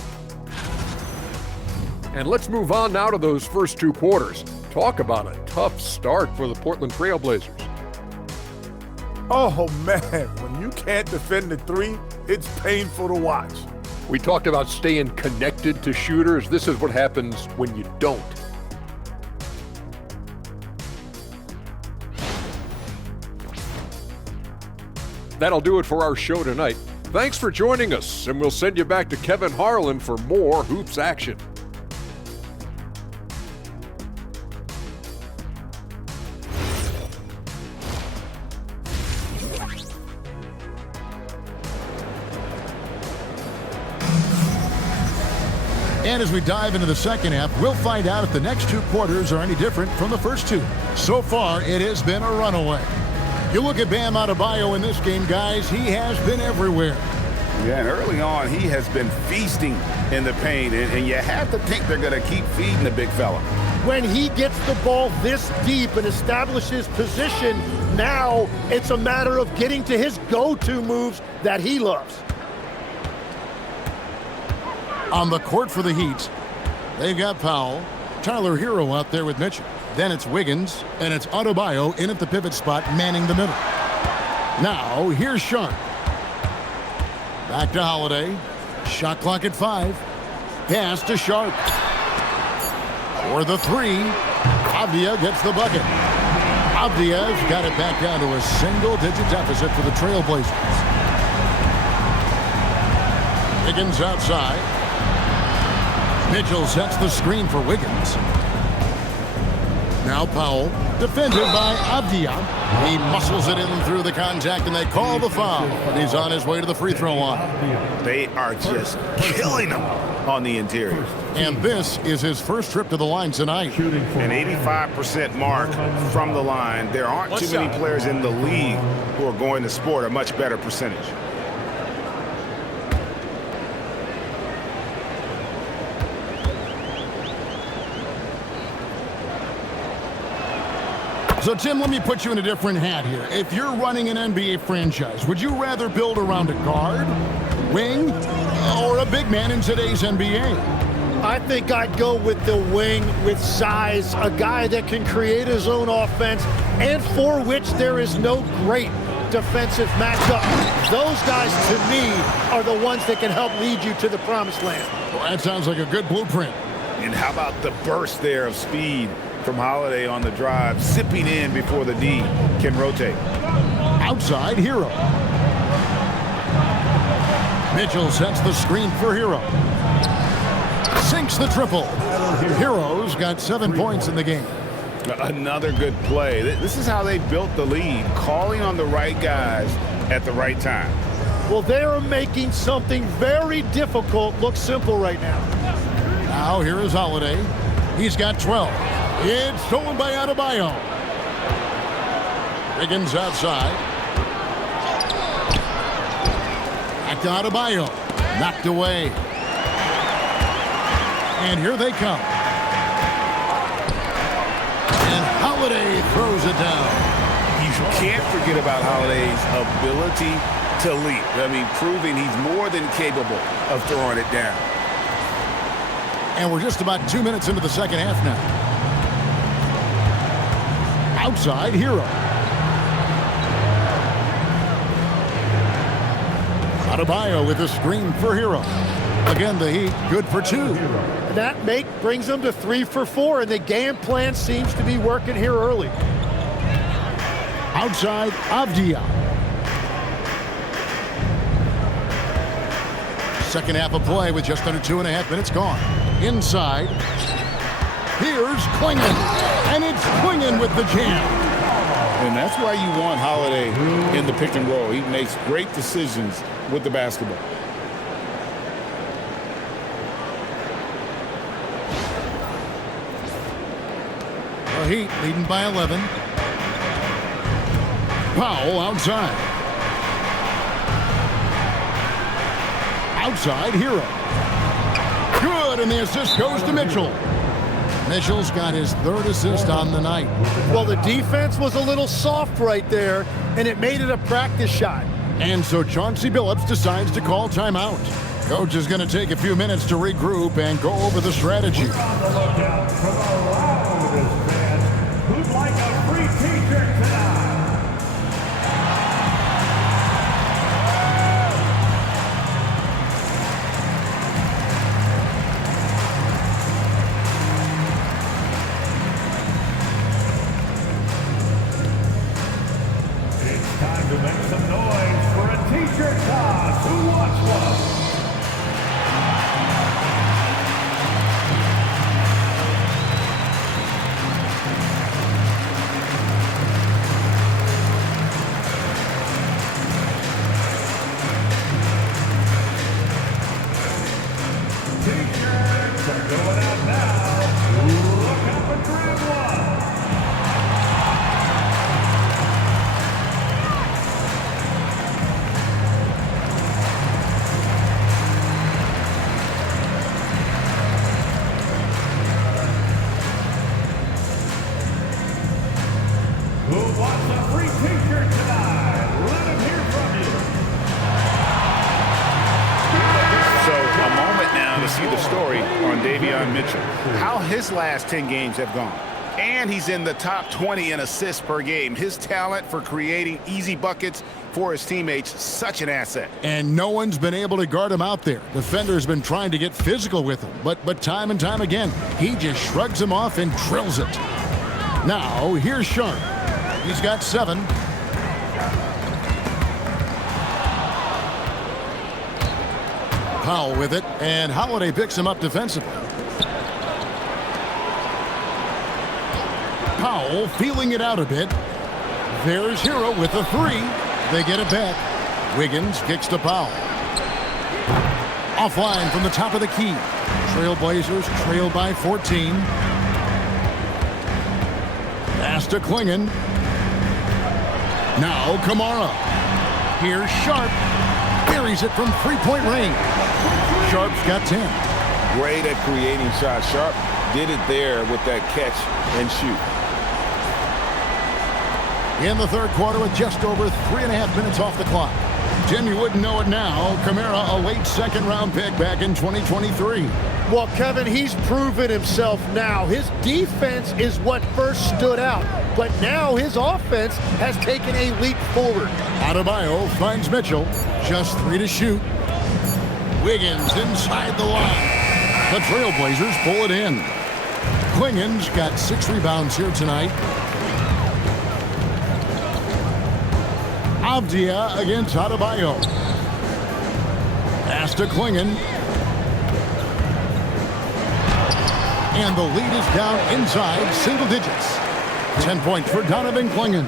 And let's move on now to those first 2 quarters. Talk about a tough start for the Portland Trailblazers. Oh man, when you can't defend the 3, it's painful to watch. We talked about staying connected to shooters. This is what happens when you don't. that'll do it for our show tonight. Thanks for joining us, and we'll send you back to Kevin Harlan for more hoops action. And as we dive into the second half, we'll find out if the next two quarters are any different from the first two. So far, it has been a runaway. You look at Bam Adebayo in this game, guys, he has been everywhere. Yeah, and early on, he has been feasting in the paint, and you have to think they're going to keep feeding the big fella. When he gets the ball this deep and establishes position, now it's a matter of getting to his go-to moves that he loves. On the court for the Heat, they've got Powell, Tyler Hero out there with Mitchell. Then it's Wiggins, and it's Adebayo in at the pivot spot, manning the middle. Now, here's Sharp. Back to Holiday. Shot clock at 5. Pass to Sharp. For the 3, Avdia gets the bucket. Avdia's got it back down to a single-digit deficit for the Trailblazers. Wiggins outside. Mitchell sets the screen for Wiggins. Now Powell, defended by Avdia. He muscles it in through the contact, and they call the foul. And he's on his way to the free throw line. They are just killing him on the interior. And this is his first trip to the line tonight. An 85% mark from the line. There aren't too many players in the league who are going to sport a much better percentage. So, Tim, let me put you in a different hat here. If you're running an NBA franchise, would you rather build around a guard, wing, or a big man in today's NBA? I think I'd go with the wing with size, a guy that can create his own offense and for which there is no great defensive matchup. Those guys, to me, are the ones that can help lead you to the promised land. Well, that sounds like a good blueprint. And how about the burst there of speed from Holiday on the drive, zipping in before the D can rotate. Outside, Hero. Mitchell sets the screen for Hero. Sinks the triple. Hero's got 7 points in the game. Another good play. This is how they built the lead, calling on the right guys at the right time. Well, they are making something very difficult look simple right now. Now here is Holiday. He's got 12. It's stolen by Adebayo. Wiggins outside. Back to Adebayo. Knocked away. And here they come. And Holiday throws it down. You can't forget about Holiday's ability to leap. I mean, proving he's more than capable of throwing it down. And we're just about 2 minutes into the second half now. Outside, Hero. Adebayo with a screen for Hero. Again, the Heat good for 2. That make brings them to 3 for 4, and the game plan seems to be working here early. Outside, Avdia. Second half of play with just under 2.5 minutes gone. Inside, here's Klingon, and it's Klingon with the jam. And that's why you want Holiday in the pick and roll. He makes great decisions with the basketball. The Heat leading by 11. Powell outside. Outside, Hero. Good, and the assist goes to Mitchell. Mitchell's got his 3rd assist on the night. Well, the defense was a little soft right there, and it made it a practice shot. And so Chauncey Billups decides to call timeout. Coach is going to take a few minutes to regroup and go over the strategy. Be on the lookout for the loudest fans who'd like a free t-shirt tonight. It's time to make some noise chaos. Who wants one? T-shirts are going out now. Look out for grab one. Who wants a free T-shirt tonight? Let them hear from you. So a moment now to see the story on Davion Mitchell. How his last 10 games have gone. And he's in the top 20 in assists per game. His talent for creating easy buckets for his teammates, such an asset. And no one's been able to guard him out there. Defender's been trying to get physical with him, but time and time again, he just shrugs him off and drills it. Now, here's Sharp. He's got 7. Powell with it, and Holiday picks him up defensively. Powell feeling it out a bit. There's Hero with the 3. They get it back. Wiggins kicks to Powell. Offline from the top of the key. Trailblazers trail by 14. Pass to Klingon. Now Kamara. Here's Sharp. Buries it from three-point range. Sharp's got 10. Great at creating shots. Sharp did it there with that catch and shoot. In the third quarter with just over 3.5 minutes off the clock. Tim, you wouldn't know it now. Kamara, a late second-round pick back in 2023. Well, Kevin, he's proven himself now. His defense is what first stood out, but now his offense has taken a leap forward. Adebayo finds Mitchell. Just 3 to shoot. Wiggins inside the line. The Trailblazers pull it in. Klingon's got 6 rebounds here tonight. Avdia against Adebayo. Pass to Klingon. And the lead is down inside single digits. 10 points for Donovan Klingon.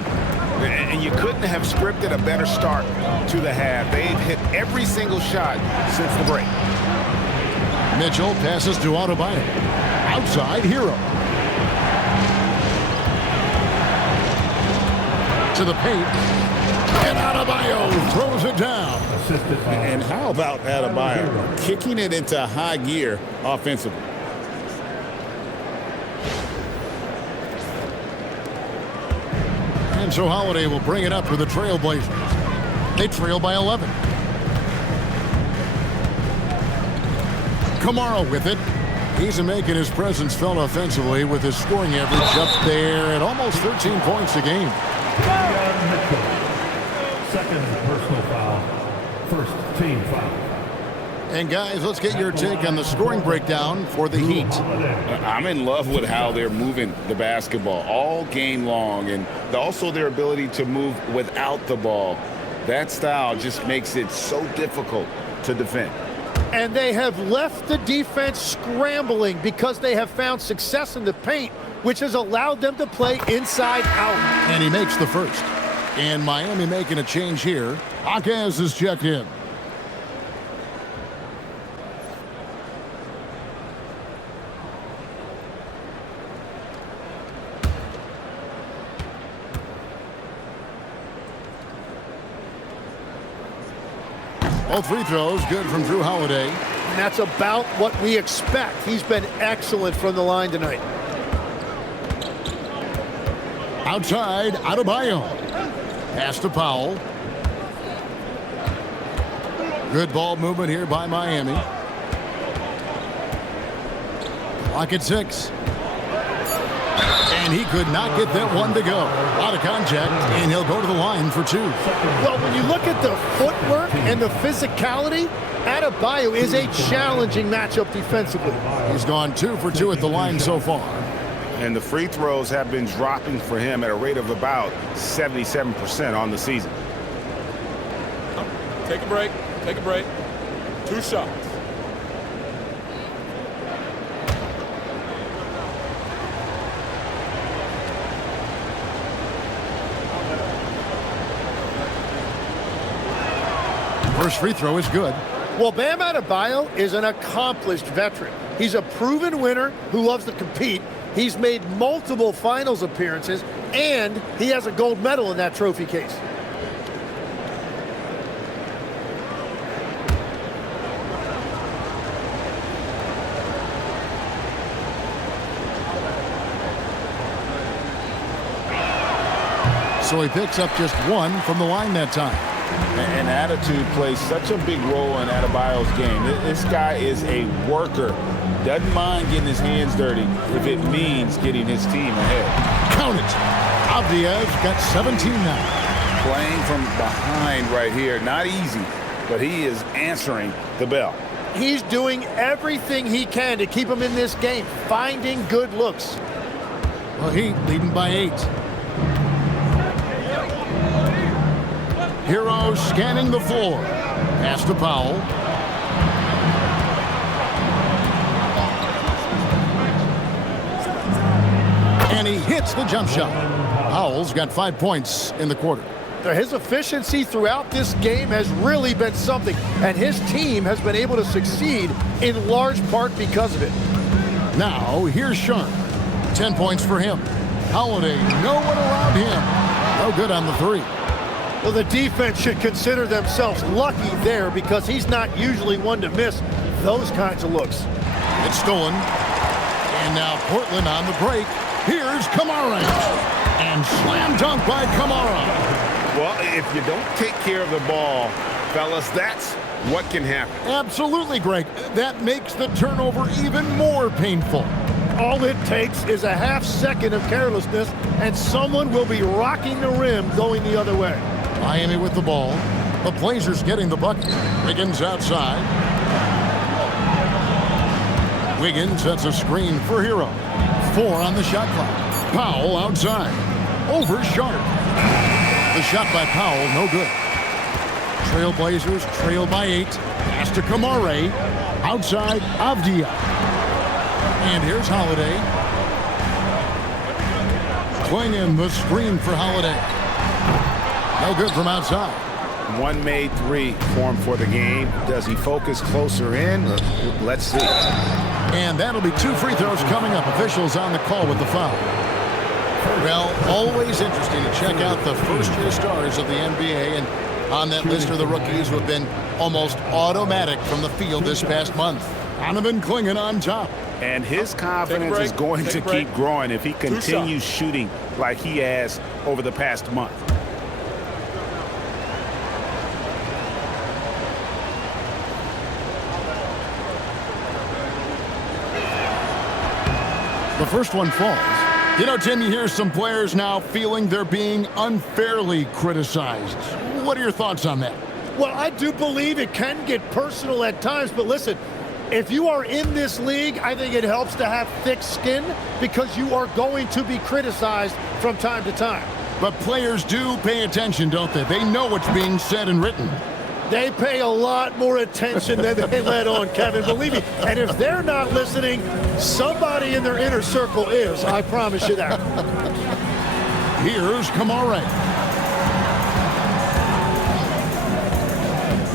And you couldn't have scripted a better start to the half. They've hit every single shot since the break. Mitchell passes to Adebayo. Outside, Hero. To the paint. And Adebayo throws it down. And how about Adebayo kicking it into high gear offensively? And so Holiday will bring it up for the Trailblazers. They trail by 11. Kamara with it. He's making his presence felt offensively with his scoring average up there at almost 13 points a game. Second personal foul. First team foul. And guys, let's get your take on the scoring breakdown for the Heat. I'm in love with how they're moving the basketball all game long, and also their ability to move without the ball. That style just makes it so difficult to defend. And they have left the defense scrambling because they have found success in the paint, which has allowed them to play inside out. And he makes the first. And Miami making a change here. Akaz is checked in. All free throws good from Drew Holiday. And that's about what we expect. He's been excellent from the line tonight. Outside, Adebayo. Pass to Powell. Good ball movement here by Miami. Clock at 6. And he could not get that one to go. Out of contact, and he'll go to the line for 2. Well, when you look at the footwork and the physicality, Adebayo is a challenging matchup defensively. He's gone 2 for 2 at the line so far. And the free throws have been dropping for him at a rate of about 77% on the season. Take a break. Take a break. 2 shots. First free throw is good. Well, Bam Adebayo is an accomplished veteran. He's a proven winner who loves to compete. He's made multiple finals appearances, and he has a gold medal in that trophy case. So he picks up just 1 from the line that time. And attitude plays such a big role in Adebayo's game. This guy is a worker. Doesn't mind getting his hands dirty if it means getting his team ahead. Count it. Avdia's got 17 now. Playing from behind right here. Not easy, but he is answering the bell. He's doing everything he can to keep him in this game, finding good looks. Well, Heat leading by 8. Hero scanning the floor. Pass to Powell. And he hits the jump shot. Powell's got 5 points in the quarter. His efficiency throughout this game has really been something, and his team has been able to succeed in large part because of it. Now, here's Sharp. 10 points for him. Holiday, no one around him. No good on the 3. Well, the defense should consider themselves lucky there because he's not usually one to miss those kinds of looks. It's stolen. And now Portland on the break. Here's Kamara. And slam dunk by Kamara. Well, if you don't take care of the ball, fellas, that's what can happen. Absolutely, Greg. That makes the turnover even more painful. All it takes is a half second of carelessness, and someone will be rocking the rim going the other way. Miami with the ball. The Blazers getting the bucket. Wiggins outside. Wiggins sets a screen for Hero. 4 on the shot clock. Powell outside. Over Sharp. The shot by Powell, no good. Trailblazers trail by 8. Pass to Kamara. Outside, Avdia. And here's Holiday. Clinging the screen for Holiday. No good from outside. One made 3 for him for the game. Does he focus closer in? Let's see. And that'll be 2 free throws coming up. Officials on the call with the foul. Well, always interesting to check out the first-year stars of the NBA. And on that list are the rookies who have been almost automatic from the field this past month. Donovan Clingan on top. And his confidence is going to keep growing if he continues shooting like he has over the past month. The first one falls. You know, Tim, you hear some players now feeling they're being unfairly criticized. What are your thoughts on that? Well, I do believe it can get personal at times, but listen, if you are in this league, I think it helps to have thick skin because you are going to be criticized from time to time. But players do pay attention, don't they? They know what's being said and written. They pay a lot more attention than they let on, Kevin, believe me. And if they're not listening, somebody in their inner circle is. I promise you that. Here's Kamara.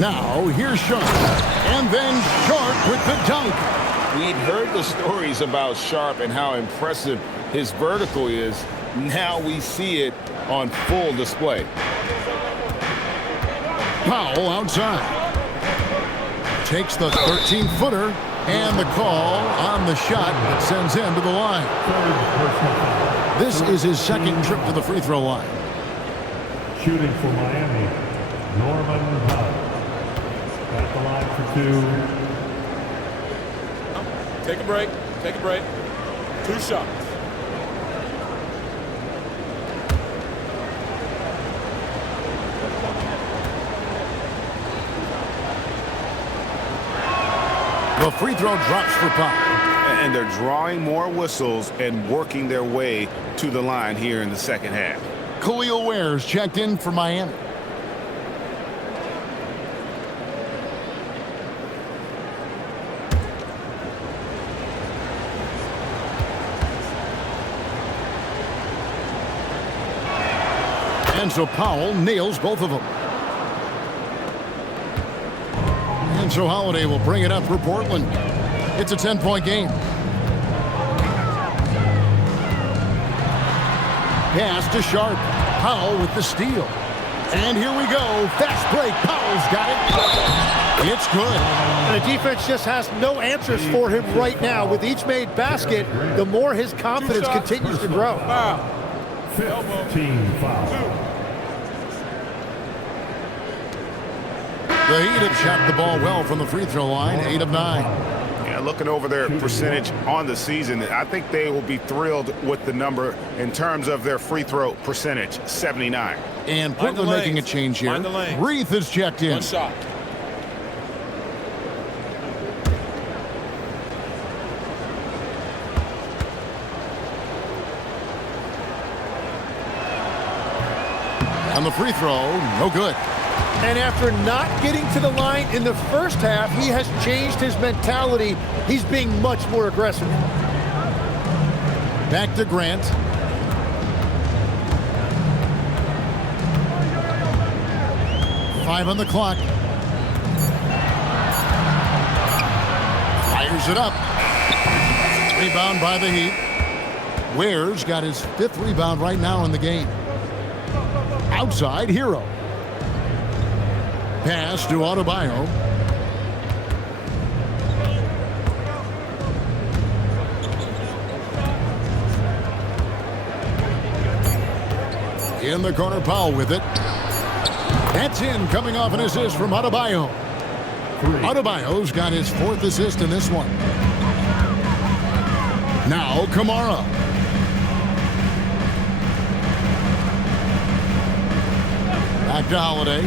Now, here's Sharp. And then Sharp with the dunk. We'd heard the stories about Sharp and how impressive his vertical is. Now we see it on full display. Powell outside. Takes the 13-footer, and the call on the shot that sends him to the line. This is his second trip to the free throw line. Shooting for Miami, Norman Powell. At the line for 2. Take a break. Take a break. 2 shots. The free throw drops for Powell. And they're drawing more whistles and working their way to the line here in the second half. Khalil Ware's checked in for Miami. And so Powell nails both of them. And so Holiday will bring it up for Portland. It's a 10-point game. Pass to Sharp. Powell with the steal. And here we go. Fast break. Powell's got it. It's good. And the defense just has no answers for him right now. With each made basket, the more his confidence continues to grow. 15 foul. The Heat have shot the ball well from the free throw line, 8 of 9. Yeah, looking over their percentage on the season, I think they will be thrilled with the number in terms of their free throw percentage, 79. And Portland making a change here. Reith is checked in. One shot. On the free throw, no good. And after not getting to the line in the first half, he has changed his mentality. He's being much more aggressive. Back to Grant. Five on the clock. Fires it up. Rebound by the Heat. Ware's got his 5th rebound right now in the game. Outside, Hero. Pass to Adebayo. In the corner, Powell with it. That's in, coming off an assist from Adebayo. Adebayo's got his 4th assist in this one. Now, Kamara. Back to Holiday.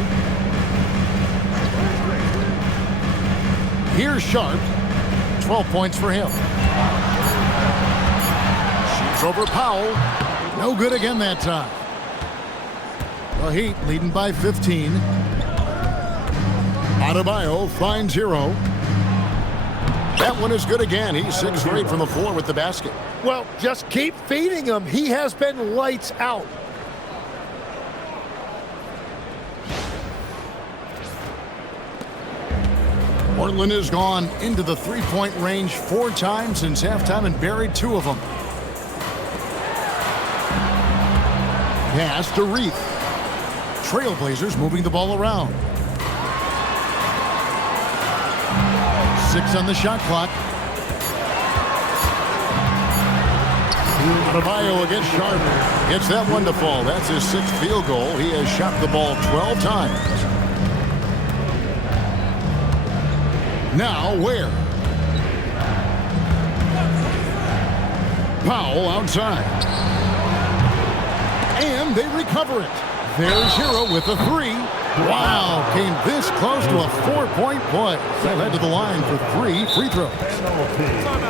Here's Sharp. 12 points for him. Shoots over Powell. No good again that time. The Heat leading by 15. Adebayo finds Hero. That one is good again. He's 6 straight from the floor with the basket. Well, just keep feeding him. He has been lights out. Portland has gone into the 3-point range 4 times since halftime and buried 2 of them. Pass to Reith. Trailblazers moving the ball around. 6 on the shot clock. Adebayo against Sharp. Gets that one to fall. That's his 6th field goal. He has shot the ball 12 times. Now Ware. Powell outside. And they recover it. There's Hero with a 3. Wow, came this close to a 4-point play. That led to the line for 3 free throws.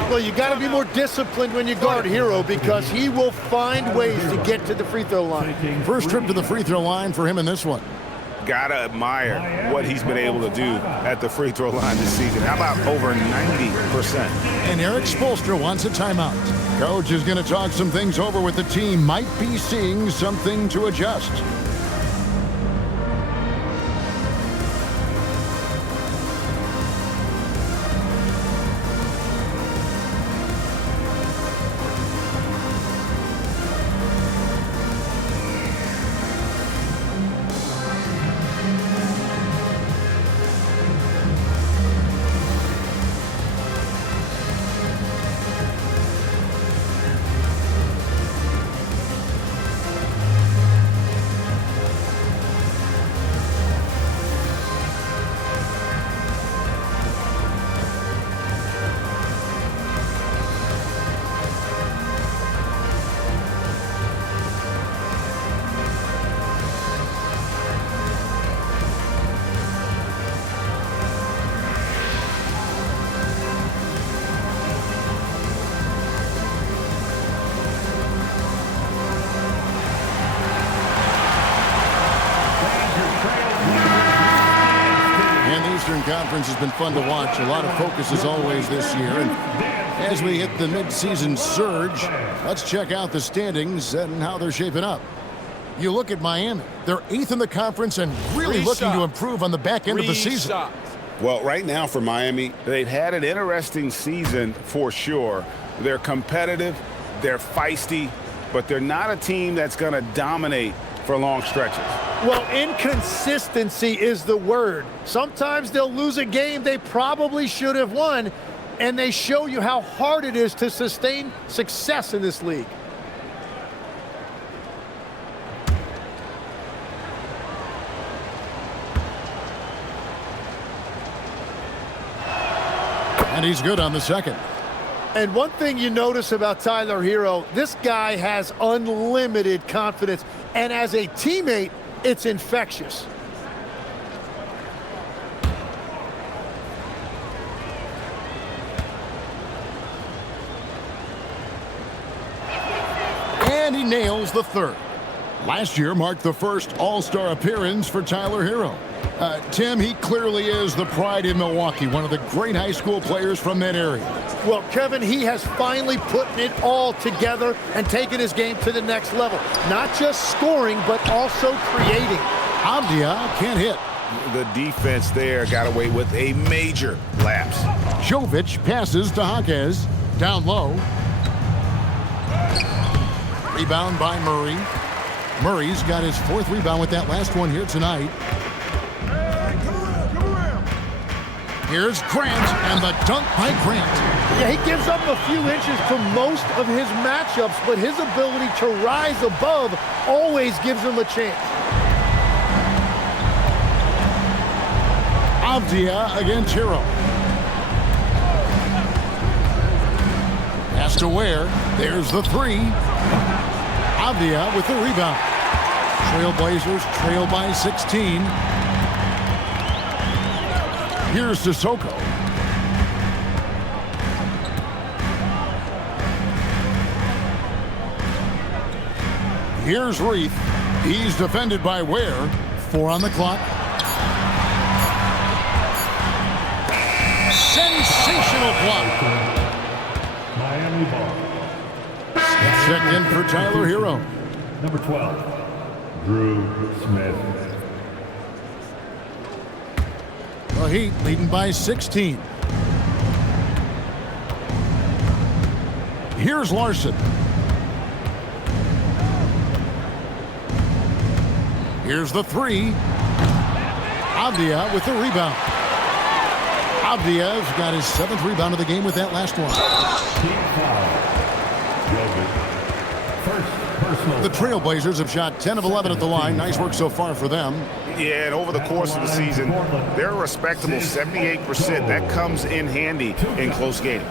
Well, you got to be more disciplined when you guard Hero because he will find ways to get to the free throw line. First trip to the free throw line for him in this one. Gotta admire what he's been able to do at the free throw line this season. How about over 90%? And Eric Spoelstra wants a timeout. Coach is going to talk some things over with the team. Might be seeing something to adjust. Conference has been fun to watch. A lot of focus as always this year. And as we hit the mid-season surge, let's check out the standings and how they're shaping up. You look at Miami. They're 8th in the conference and really looking to improve on the back end of the season. Well, right now for Miami, They've had an interesting season for sure. They're competitive, they're feisty, but they're not a team that's going to dominate for long stretches. Well, inconsistency is the word. Sometimes they'll lose a game they probably should have won, and they show you how hard it is to sustain success in this league. And he's good on the second. And one thing you notice about Tyler Hero, this guy has unlimited confidence. And as a teammate, it's infectious. And he nails the third. Last year marked the first All-Star appearance for Tyler Hero. Tim, he clearly is the pride in Milwaukee, one of the great high school players from that area. Well, Kevin, he has finally put it all together and taken his game to the next level. Not just scoring, but also creating. Avdia can't hit. The defense there got away with a major lapse. Jovic passes to Jaquez. Down low. Rebound by Murray. Murray's got his 4th rebound with that last one here tonight. Here's Grant, and the dunk by Grant. Yeah, he gives up a few inches to most of his matchups, but his ability to rise above always gives him a chance. Avdia against Hero. Pass to Ware. There's the 3. Avdia with the rebound. Trailblazers trail by 16. Here's Sissoko. Here's Reith. He's defended by Ware. 4 on the clock. Sensational block. Miami ball. Checked in for Tyler Hero. Number 12, Drew Smith. The Heat leading by 16. Here's Larson. Here's the 3. Avdia with the rebound. Avdia's got his 7th rebound of the game with that last one. The Trailblazers have shot 10 of 11 at the line. Nice work so far for them. Yeah, and over the course of the season, they're a respectable 78%. That comes in handy in close games.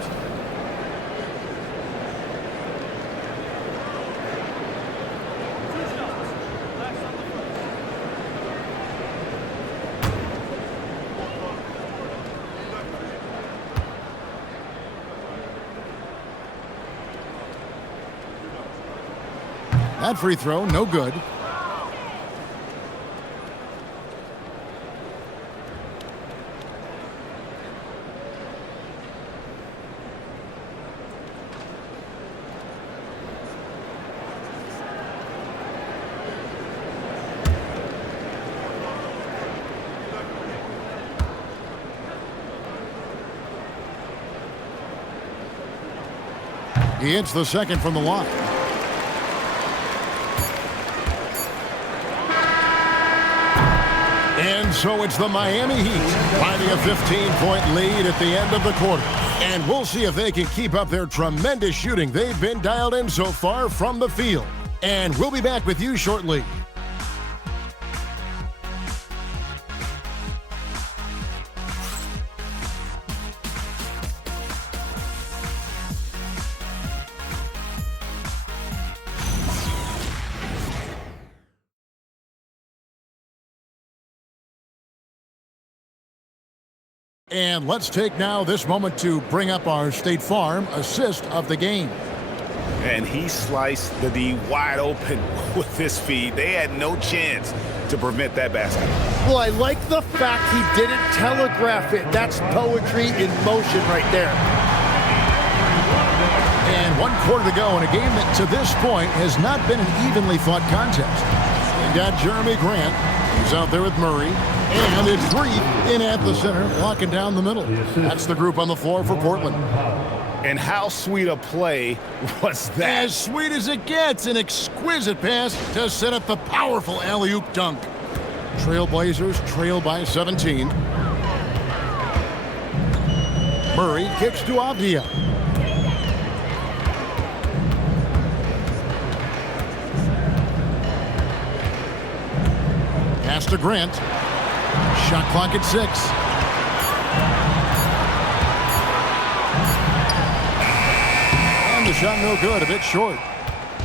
That free throw, no good. He hits the second from the line. And so it's the Miami Heat finding a 15-point lead at the end of the quarter. And we'll see if they can keep up their tremendous shooting they've been dialed in so far from the field. And we'll be back with you shortly. And let's take now this moment to bring up our State Farm assist of the game. And he sliced the D wide open with this feed. They had no chance to prevent that basket. Well, I like the fact he didn't telegraph it. That's poetry in motion right there. And 1 quarter to go in a game that to this point has not been an evenly fought contest. got Jeremy Grant. He's out there with Murray. And it's Reed in at the center, walking down the middle. That's the group on the floor for Portland. And how sweet a play was that? As sweet as it gets, an exquisite pass to set up the powerful alley-oop dunk. Trailblazers trail by 17. Murray kicks to Avdia. Pass to Grant. Shot clock at 6. And the shot no good, a bit short.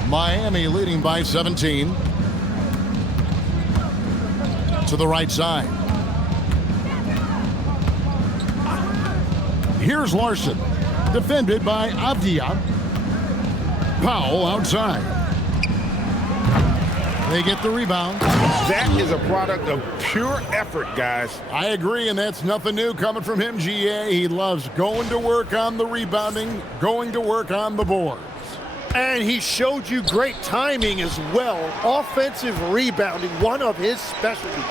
Miami leading by 17. To the right side. Here's Larson. Defended by Avdia. Powell outside. They get the rebound. That is a product of pure effort, guys. I agree, and that's nothing new coming from him, GA. He loves going to work on the rebounding, going to work on the boards. And he showed you great timing as well. Offensive rebounding, one of his specialties.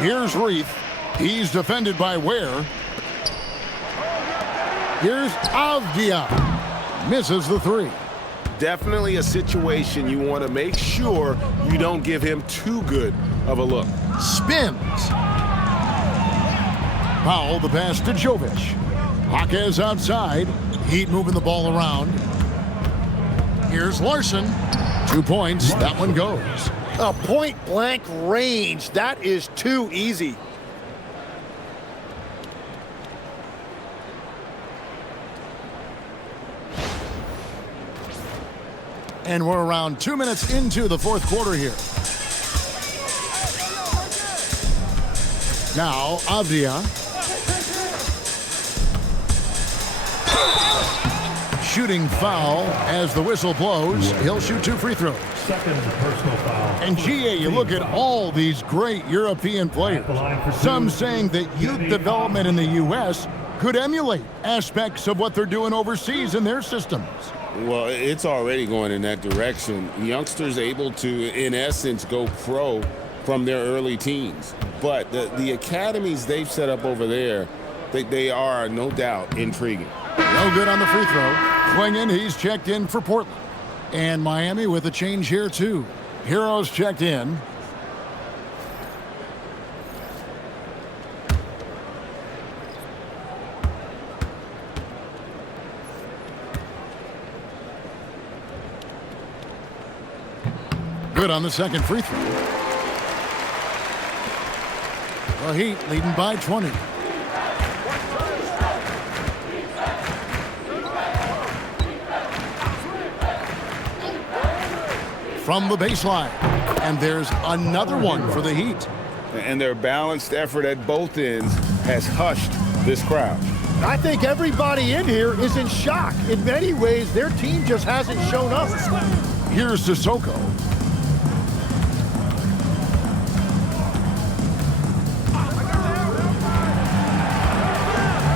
Here's Reith. He's defended by Ware. Here's Avdia. Misses the 3. Definitely a situation you want to make sure you don't give him too good of a look. Spins. Powell, the pass to Jovic. Jaquez outside. Heat moving the ball around. Here's Larson. 2 points. That one goes. A point-blank range. That is too easy. And we're around 2 minutes into the fourth quarter here. Now, Avdia. Shooting foul as the whistle blows. He'll shoot 2 free throws. Second personal foul. And GA, you look at all these great European players. Some saying that youth development in the U.S. could emulate aspects of what they're doing overseas in their systems. Well, it's already going in that direction. Youngsters able to, in essence, go pro from their early teens. But the academies they've set up over there, they are, no doubt, intriguing. No good on the free throw. Swinging, he's checked in for Portland. And Miami with a change here, too. Heroes checked in. Good on the second free throw. The Heat leading by 20. From the baseline. And there's another one for the Heat. And their balanced effort at both ends has hushed this crowd. I think everybody in here is in shock. In many ways, their team just hasn't shown up. Here's Sissoko.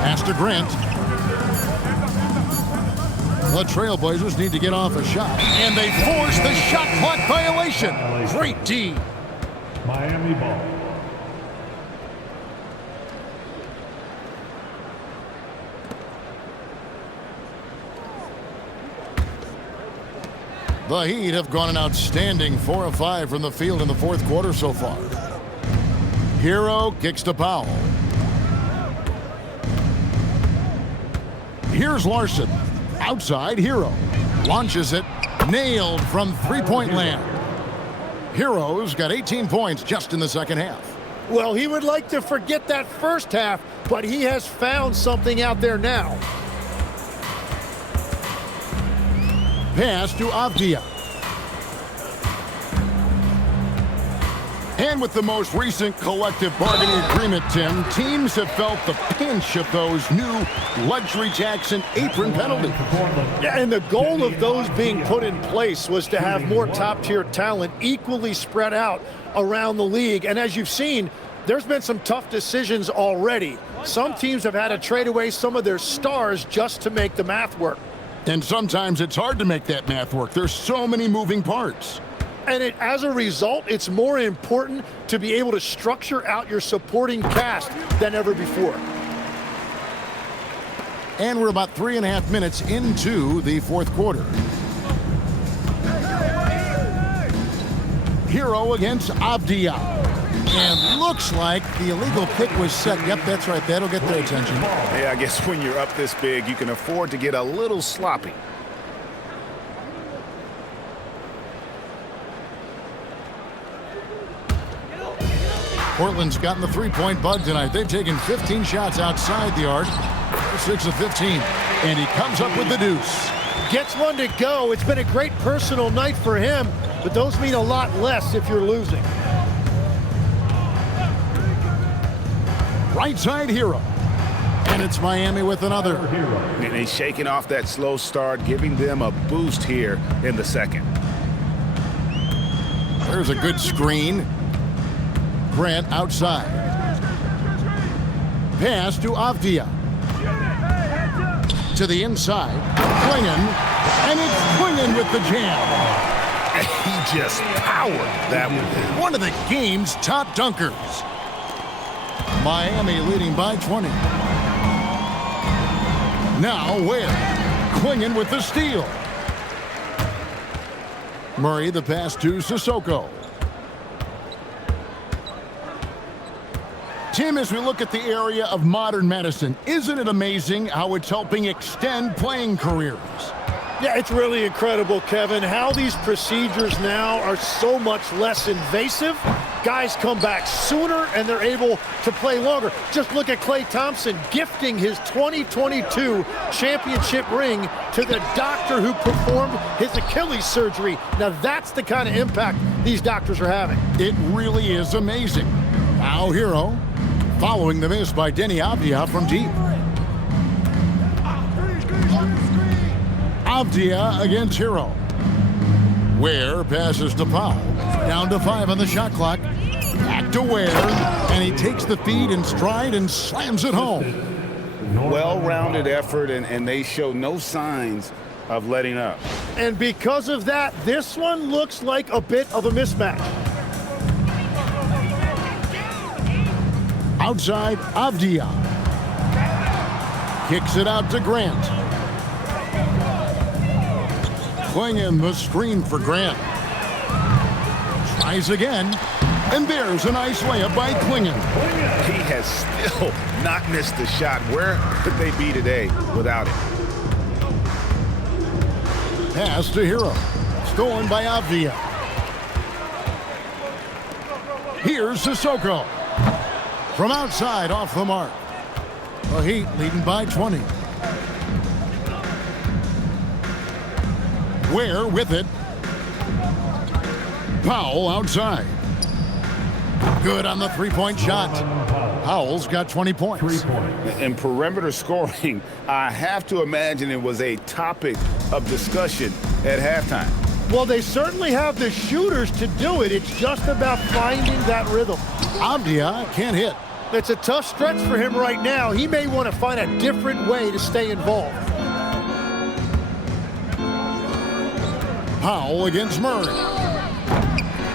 Pass to Grant. The Trailblazers need to get off a shot. And they force the shot clock violation. Great D. Miami ball. The Heat have gone an outstanding 4 of 5 from the field in the fourth quarter so far. Hero kicks to Powell. Here's Larson. Outside, Hero. Launches it. Nailed from three-point land. Hero's got 18 points just in the second half. Well, he would like to forget that first half, but he has found something out there now. Pass to Avdia. And with the most recent collective bargaining agreement, Tim, teams have felt the pinch of those new luxury tax and apron penalties. Yeah, and the goal of those being put in place was to have more top-tier talent equally spread out around the league. And as you've seen, there's been some tough decisions already. Some teams have had to trade away some of their stars just to make the math work. And sometimes it's hard to make that math work. There's so many moving parts. And as a result, it's more important to be able to structure out your supporting cast than ever before. And we're about 3.5 minutes into the fourth quarter. Hero against Avdia. And looks like the illegal pick was set. Yep, that's right. That'll get their attention. Yeah, I guess when you're up this big, you can afford to get a little sloppy. Portland's gotten the three-point bug tonight. They've taken 15 shots outside the arc. 6 of 15. And he comes up with the deuce. Gets one to go. It's been a great personal night for him, but those mean a lot less if you're losing. Right side Hero. And it's Miami with another. And he's shaking off that slow start, giving them a boost here in the second. There's a good screen. Grant outside. Pass to Avdia. To the inside. Klingon. And it's Klingon with the jam. He just powered that one. One of the game's top dunkers. Miami leading by 20. Now Ware. Klingon with the steal. Murray the pass to Sissoko. Tim, as we look at the area of modern medicine, isn't it amazing how it's helping extend playing careers? Yeah, it's really incredible, Kevin, how these procedures now are so much less invasive. Guys come back sooner and they're able to play longer. Just look at Klay Thompson gifting his 2022 championship ring to the doctor who performed his Achilles surgery. Now that's the kind of impact these doctors are having. It really is amazing. Now Hero, following the miss by Denny Avdia from deep. Avdia against Hero. Ware passes to Powell. Down to 5 on the shot clock. Back to Ware. And he takes the feed in stride and slams it home. Well-rounded effort, and they show no signs of letting up. And because of that, this one looks like a bit of a mismatch. Outside, Avdia. Kicks it out to Grant. Klingon the screen for Grant. Tries again. And there's a nice layup by Klingon. He has still not missed the shot. Where could they be today without it? Pass to Hero. Stolen by Avdia. Here's Sissoko. From outside, off the mark. The Heat leading by 20. Ware with it. Powell outside. Good on the three-point shot. Powell's got 20 points. In perimeter scoring, I have to imagine it was a topic of discussion at halftime. Well, they certainly have the shooters to do it. It's just about finding that rhythm. Avdia can't hit. It's a tough stretch for him right now. He may want to find a different way to stay involved. Powell against Murray.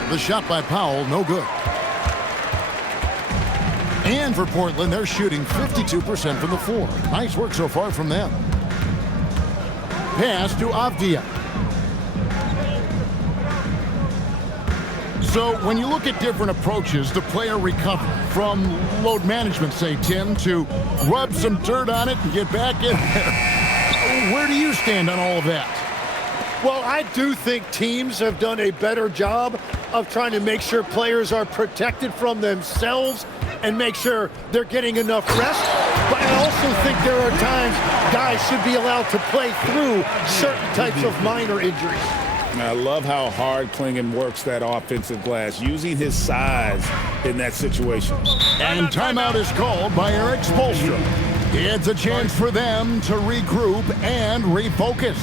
The shot by Powell, no good. And for Portland, they're shooting 52% from the floor. Nice work so far from them. Pass to Avdia. So when you look at different approaches to player recovery, from load management, say, Tim, to rub some dirt on it and get back in there, where do you stand on all of that? Well, I do think teams have done a better job of trying to make sure players are protected from themselves and make sure they're getting enough rest. But I also think there are times guys should be allowed to play through certain types of minor injuries. I love how hard Klingon works that offensive glass, using his size in that situation. And timeout is called by Eric Spoelstra. It's a chance for them to regroup and refocus.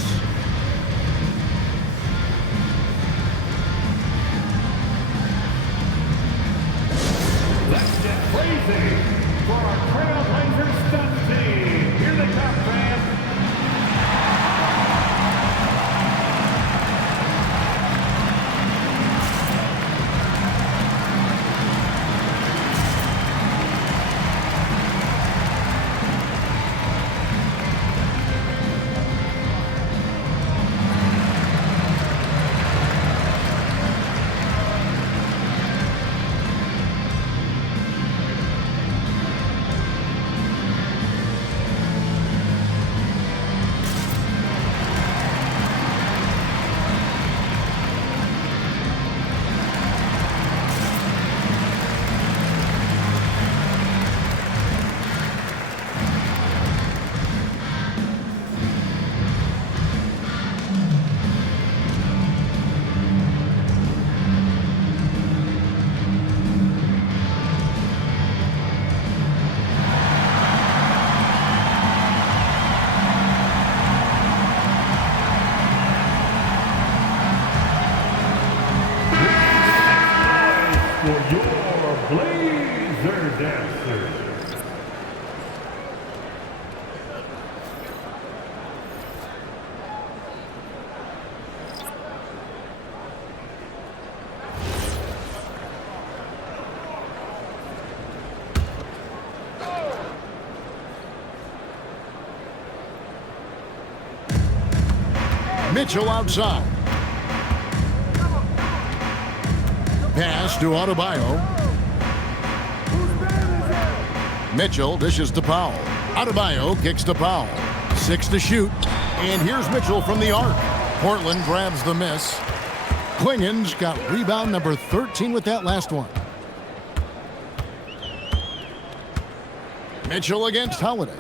Let's get crazy for our Trailblazers stunt team. Here they come, fans. dancer. Mitchell outside. Pass to Adebayo. Mitchell dishes to Powell. Adebayo kicks to Powell. 6 to shoot. And here's Mitchell from the arc. Portland grabs the miss. Klingen's got rebound number 13 with that last one. Mitchell against Holiday.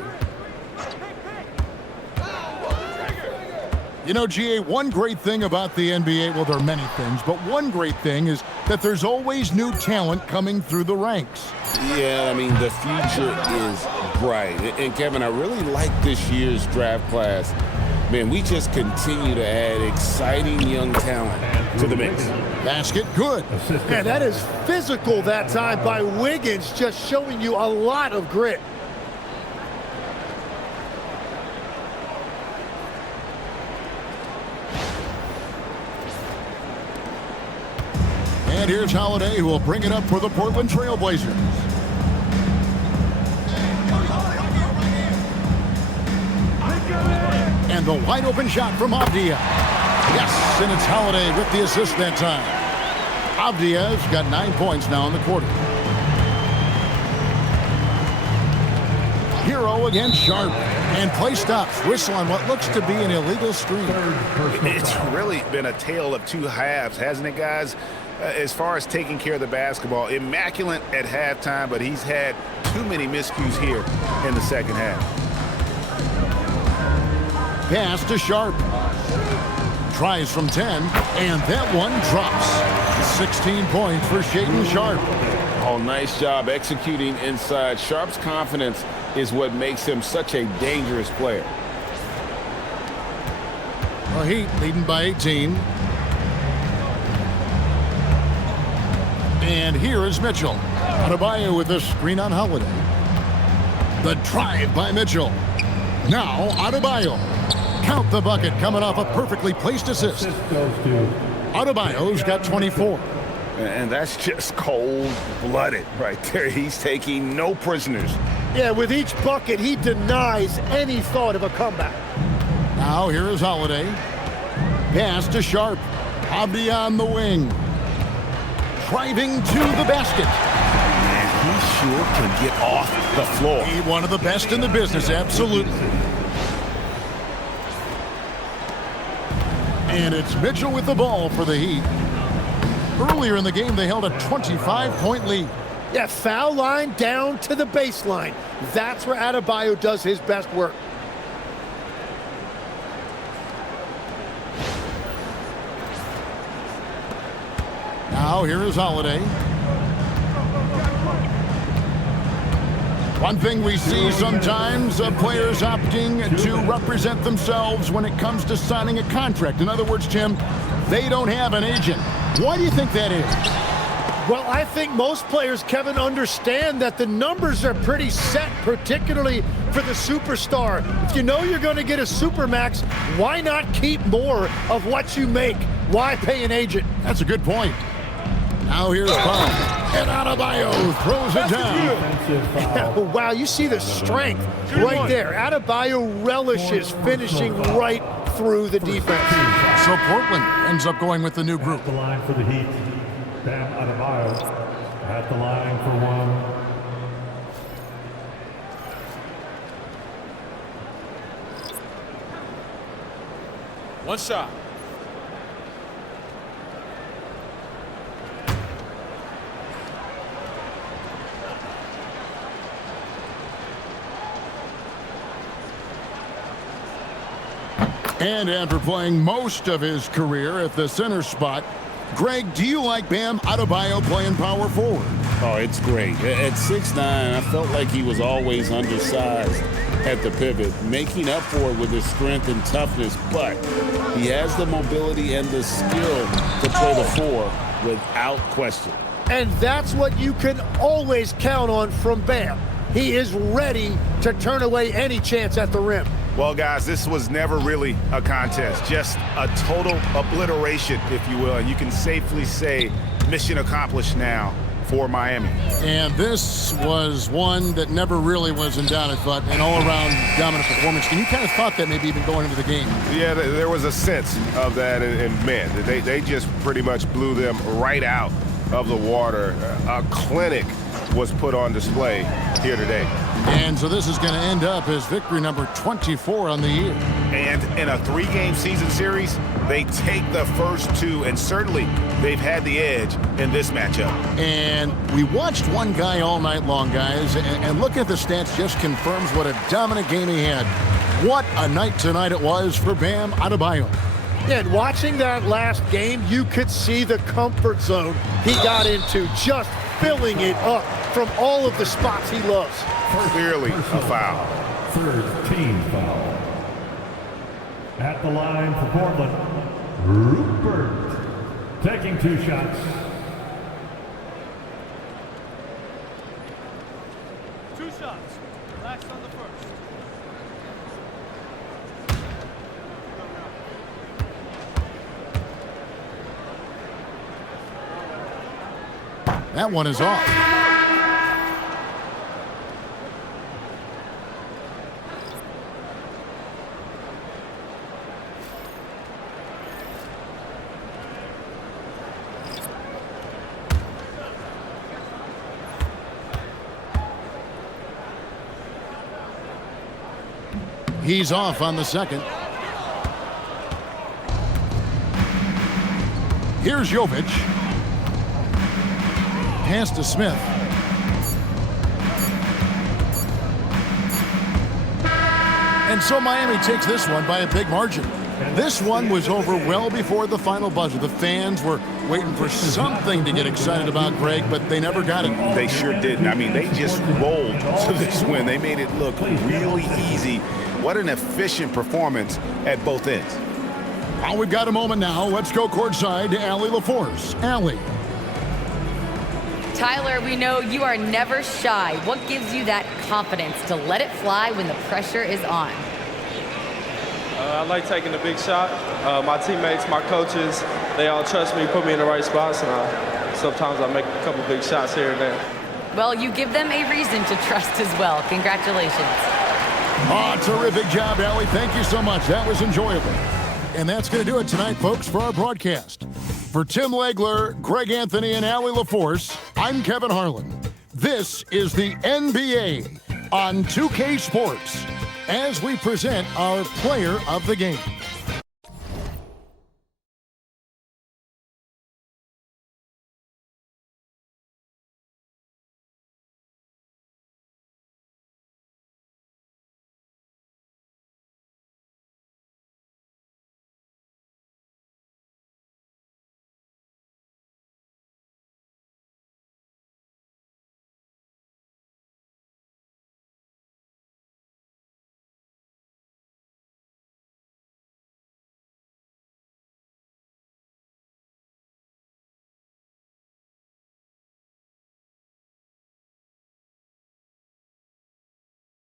You know, GA, one great thing about the NBA, well, there are many things, but one great thing is that there's always new talent coming through the ranks. Yeah, I mean, the future is bright. And Kevin, I really like this year's draft class. Man, we just continue to add exciting young talent to the mix. Basket, good. Man, that is physical that time by Wiggins, just showing you a lot of grit. And here's Holiday, who will bring it up for the Portland Trail Blazers. And the wide open shot from Avdia. Yes, and it's Holiday with the assist that time. Avdia's got 9 points now in the quarter. Hero against Sharp. And play stops. Whistle on what looks to be an illegal screen. It's really been a tale of two halves, hasn't it, guys? As far as taking care of the basketball, immaculate at halftime, but he's had too many miscues here in the second half. Pass to Sharp. Tries from 10, and that one drops. 16 points for Shaedon Sharp. Oh, nice job executing inside. Sharp's confidence is what makes him such a dangerous player. The Heat leading by 18. And here is Mitchell. Adebayo with the screen on Holiday. The drive by Mitchell. Now Adebayo. Count the bucket coming off a perfectly placed assist. Adebayo's got 24. And that's just cold-blooded right there. He's taking no prisoners. Yeah, with each bucket, he denies any thought of a comeback. Now here is Holiday. Pass to Sharp. Avdia on the wing. Driving to the basket. And he sure can get off the floor. He one of the best in the business, absolutely. And it's Mitchell with the ball for the Heat. Earlier in the game, they held a 25-point lead. Yeah, foul line down to the baseline. That's where Adebayo does his best work. Now here is Holiday. One thing we see sometimes, players opting to represent themselves when it comes to signing a contract. In other words, Tim, they don't have an agent. Why do you think that is? Well, I think most players, Kevin, understand that the numbers are pretty set, particularly for the superstar. If you know you're going to get a supermax, why not keep more of what you make? Why pay an agent? That's a good point. Now here's Powell. And Adebayo throws it down. Wow, you see the strength right there. Adebayo relishes finishing right through the defense. So Portland ends up going with the new group. At the line for the Heat, Bam Adebayo at the line for one. One shot. And after playing most of his career at the center spot, Greg, do you like Bam Adebayo playing power forward? Oh, it's great. At 6'9", I felt like he was always undersized at the pivot, making up for it with his strength and toughness, but he has the mobility and the skill to play the four without question. And that's what you can always count on from Bam. He is ready to turn away any chance at the rim. Well, guys, this was never really a contest, just a total obliteration, if you will. And you can safely say mission accomplished now for Miami. And this was one that never really was in doubt, I thought, an all-around dominant performance. And you kind of thought that maybe even going into the game. Yeah, there was a sense of that, and man, they just pretty much blew them right out of the water. A clinic was put on display here today. And so this is going to end up as victory number 24 on the year. And in a 3-game season series, they take the first 2, and certainly they've had the edge in this matchup. And we watched one guy all night long, guys, and looking at the stats just confirms what a dominant game he had. What a night tonight it was for Bam Adebayo. Yeah, and watching that last game, you could see the comfort zone he got into, just filling it up from all of the spots he loves. Clearly a foul. Third team foul. At the line for Portland, Rupert taking 2 shots. 2 shots. Relax on the first. That one is off. He's off on the second. Here's Jovic. Pass to Smith. And so Miami takes this one by a big margin. This one was over well before the final buzzer. The fans were waiting for something to get excited about, Greg, but they never got it. They sure didn't. I mean, they just rolled to this win. They made it look really easy. What an efficient performance at both ends. Well, we've got a moment now. Let's go courtside to Allie LaForce. Allie. Tyler, we know you are never shy. What gives you that confidence to let it fly when the pressure is on? I like taking the big shot. My teammates, my coaches, they all trust me, put me in the right spots, and sometimes I make a couple big shots here and there. Well, you give them a reason to trust as well. Congratulations. Oh, terrific job, Allie. Thank you so much. That was enjoyable. And that's going to do it tonight, folks, for our broadcast. For Tim Legler, Greg Anthony, and Allie LaForce, I'm Kevin Harlan. This is the NBA on 2K Sports as we present our player of the game.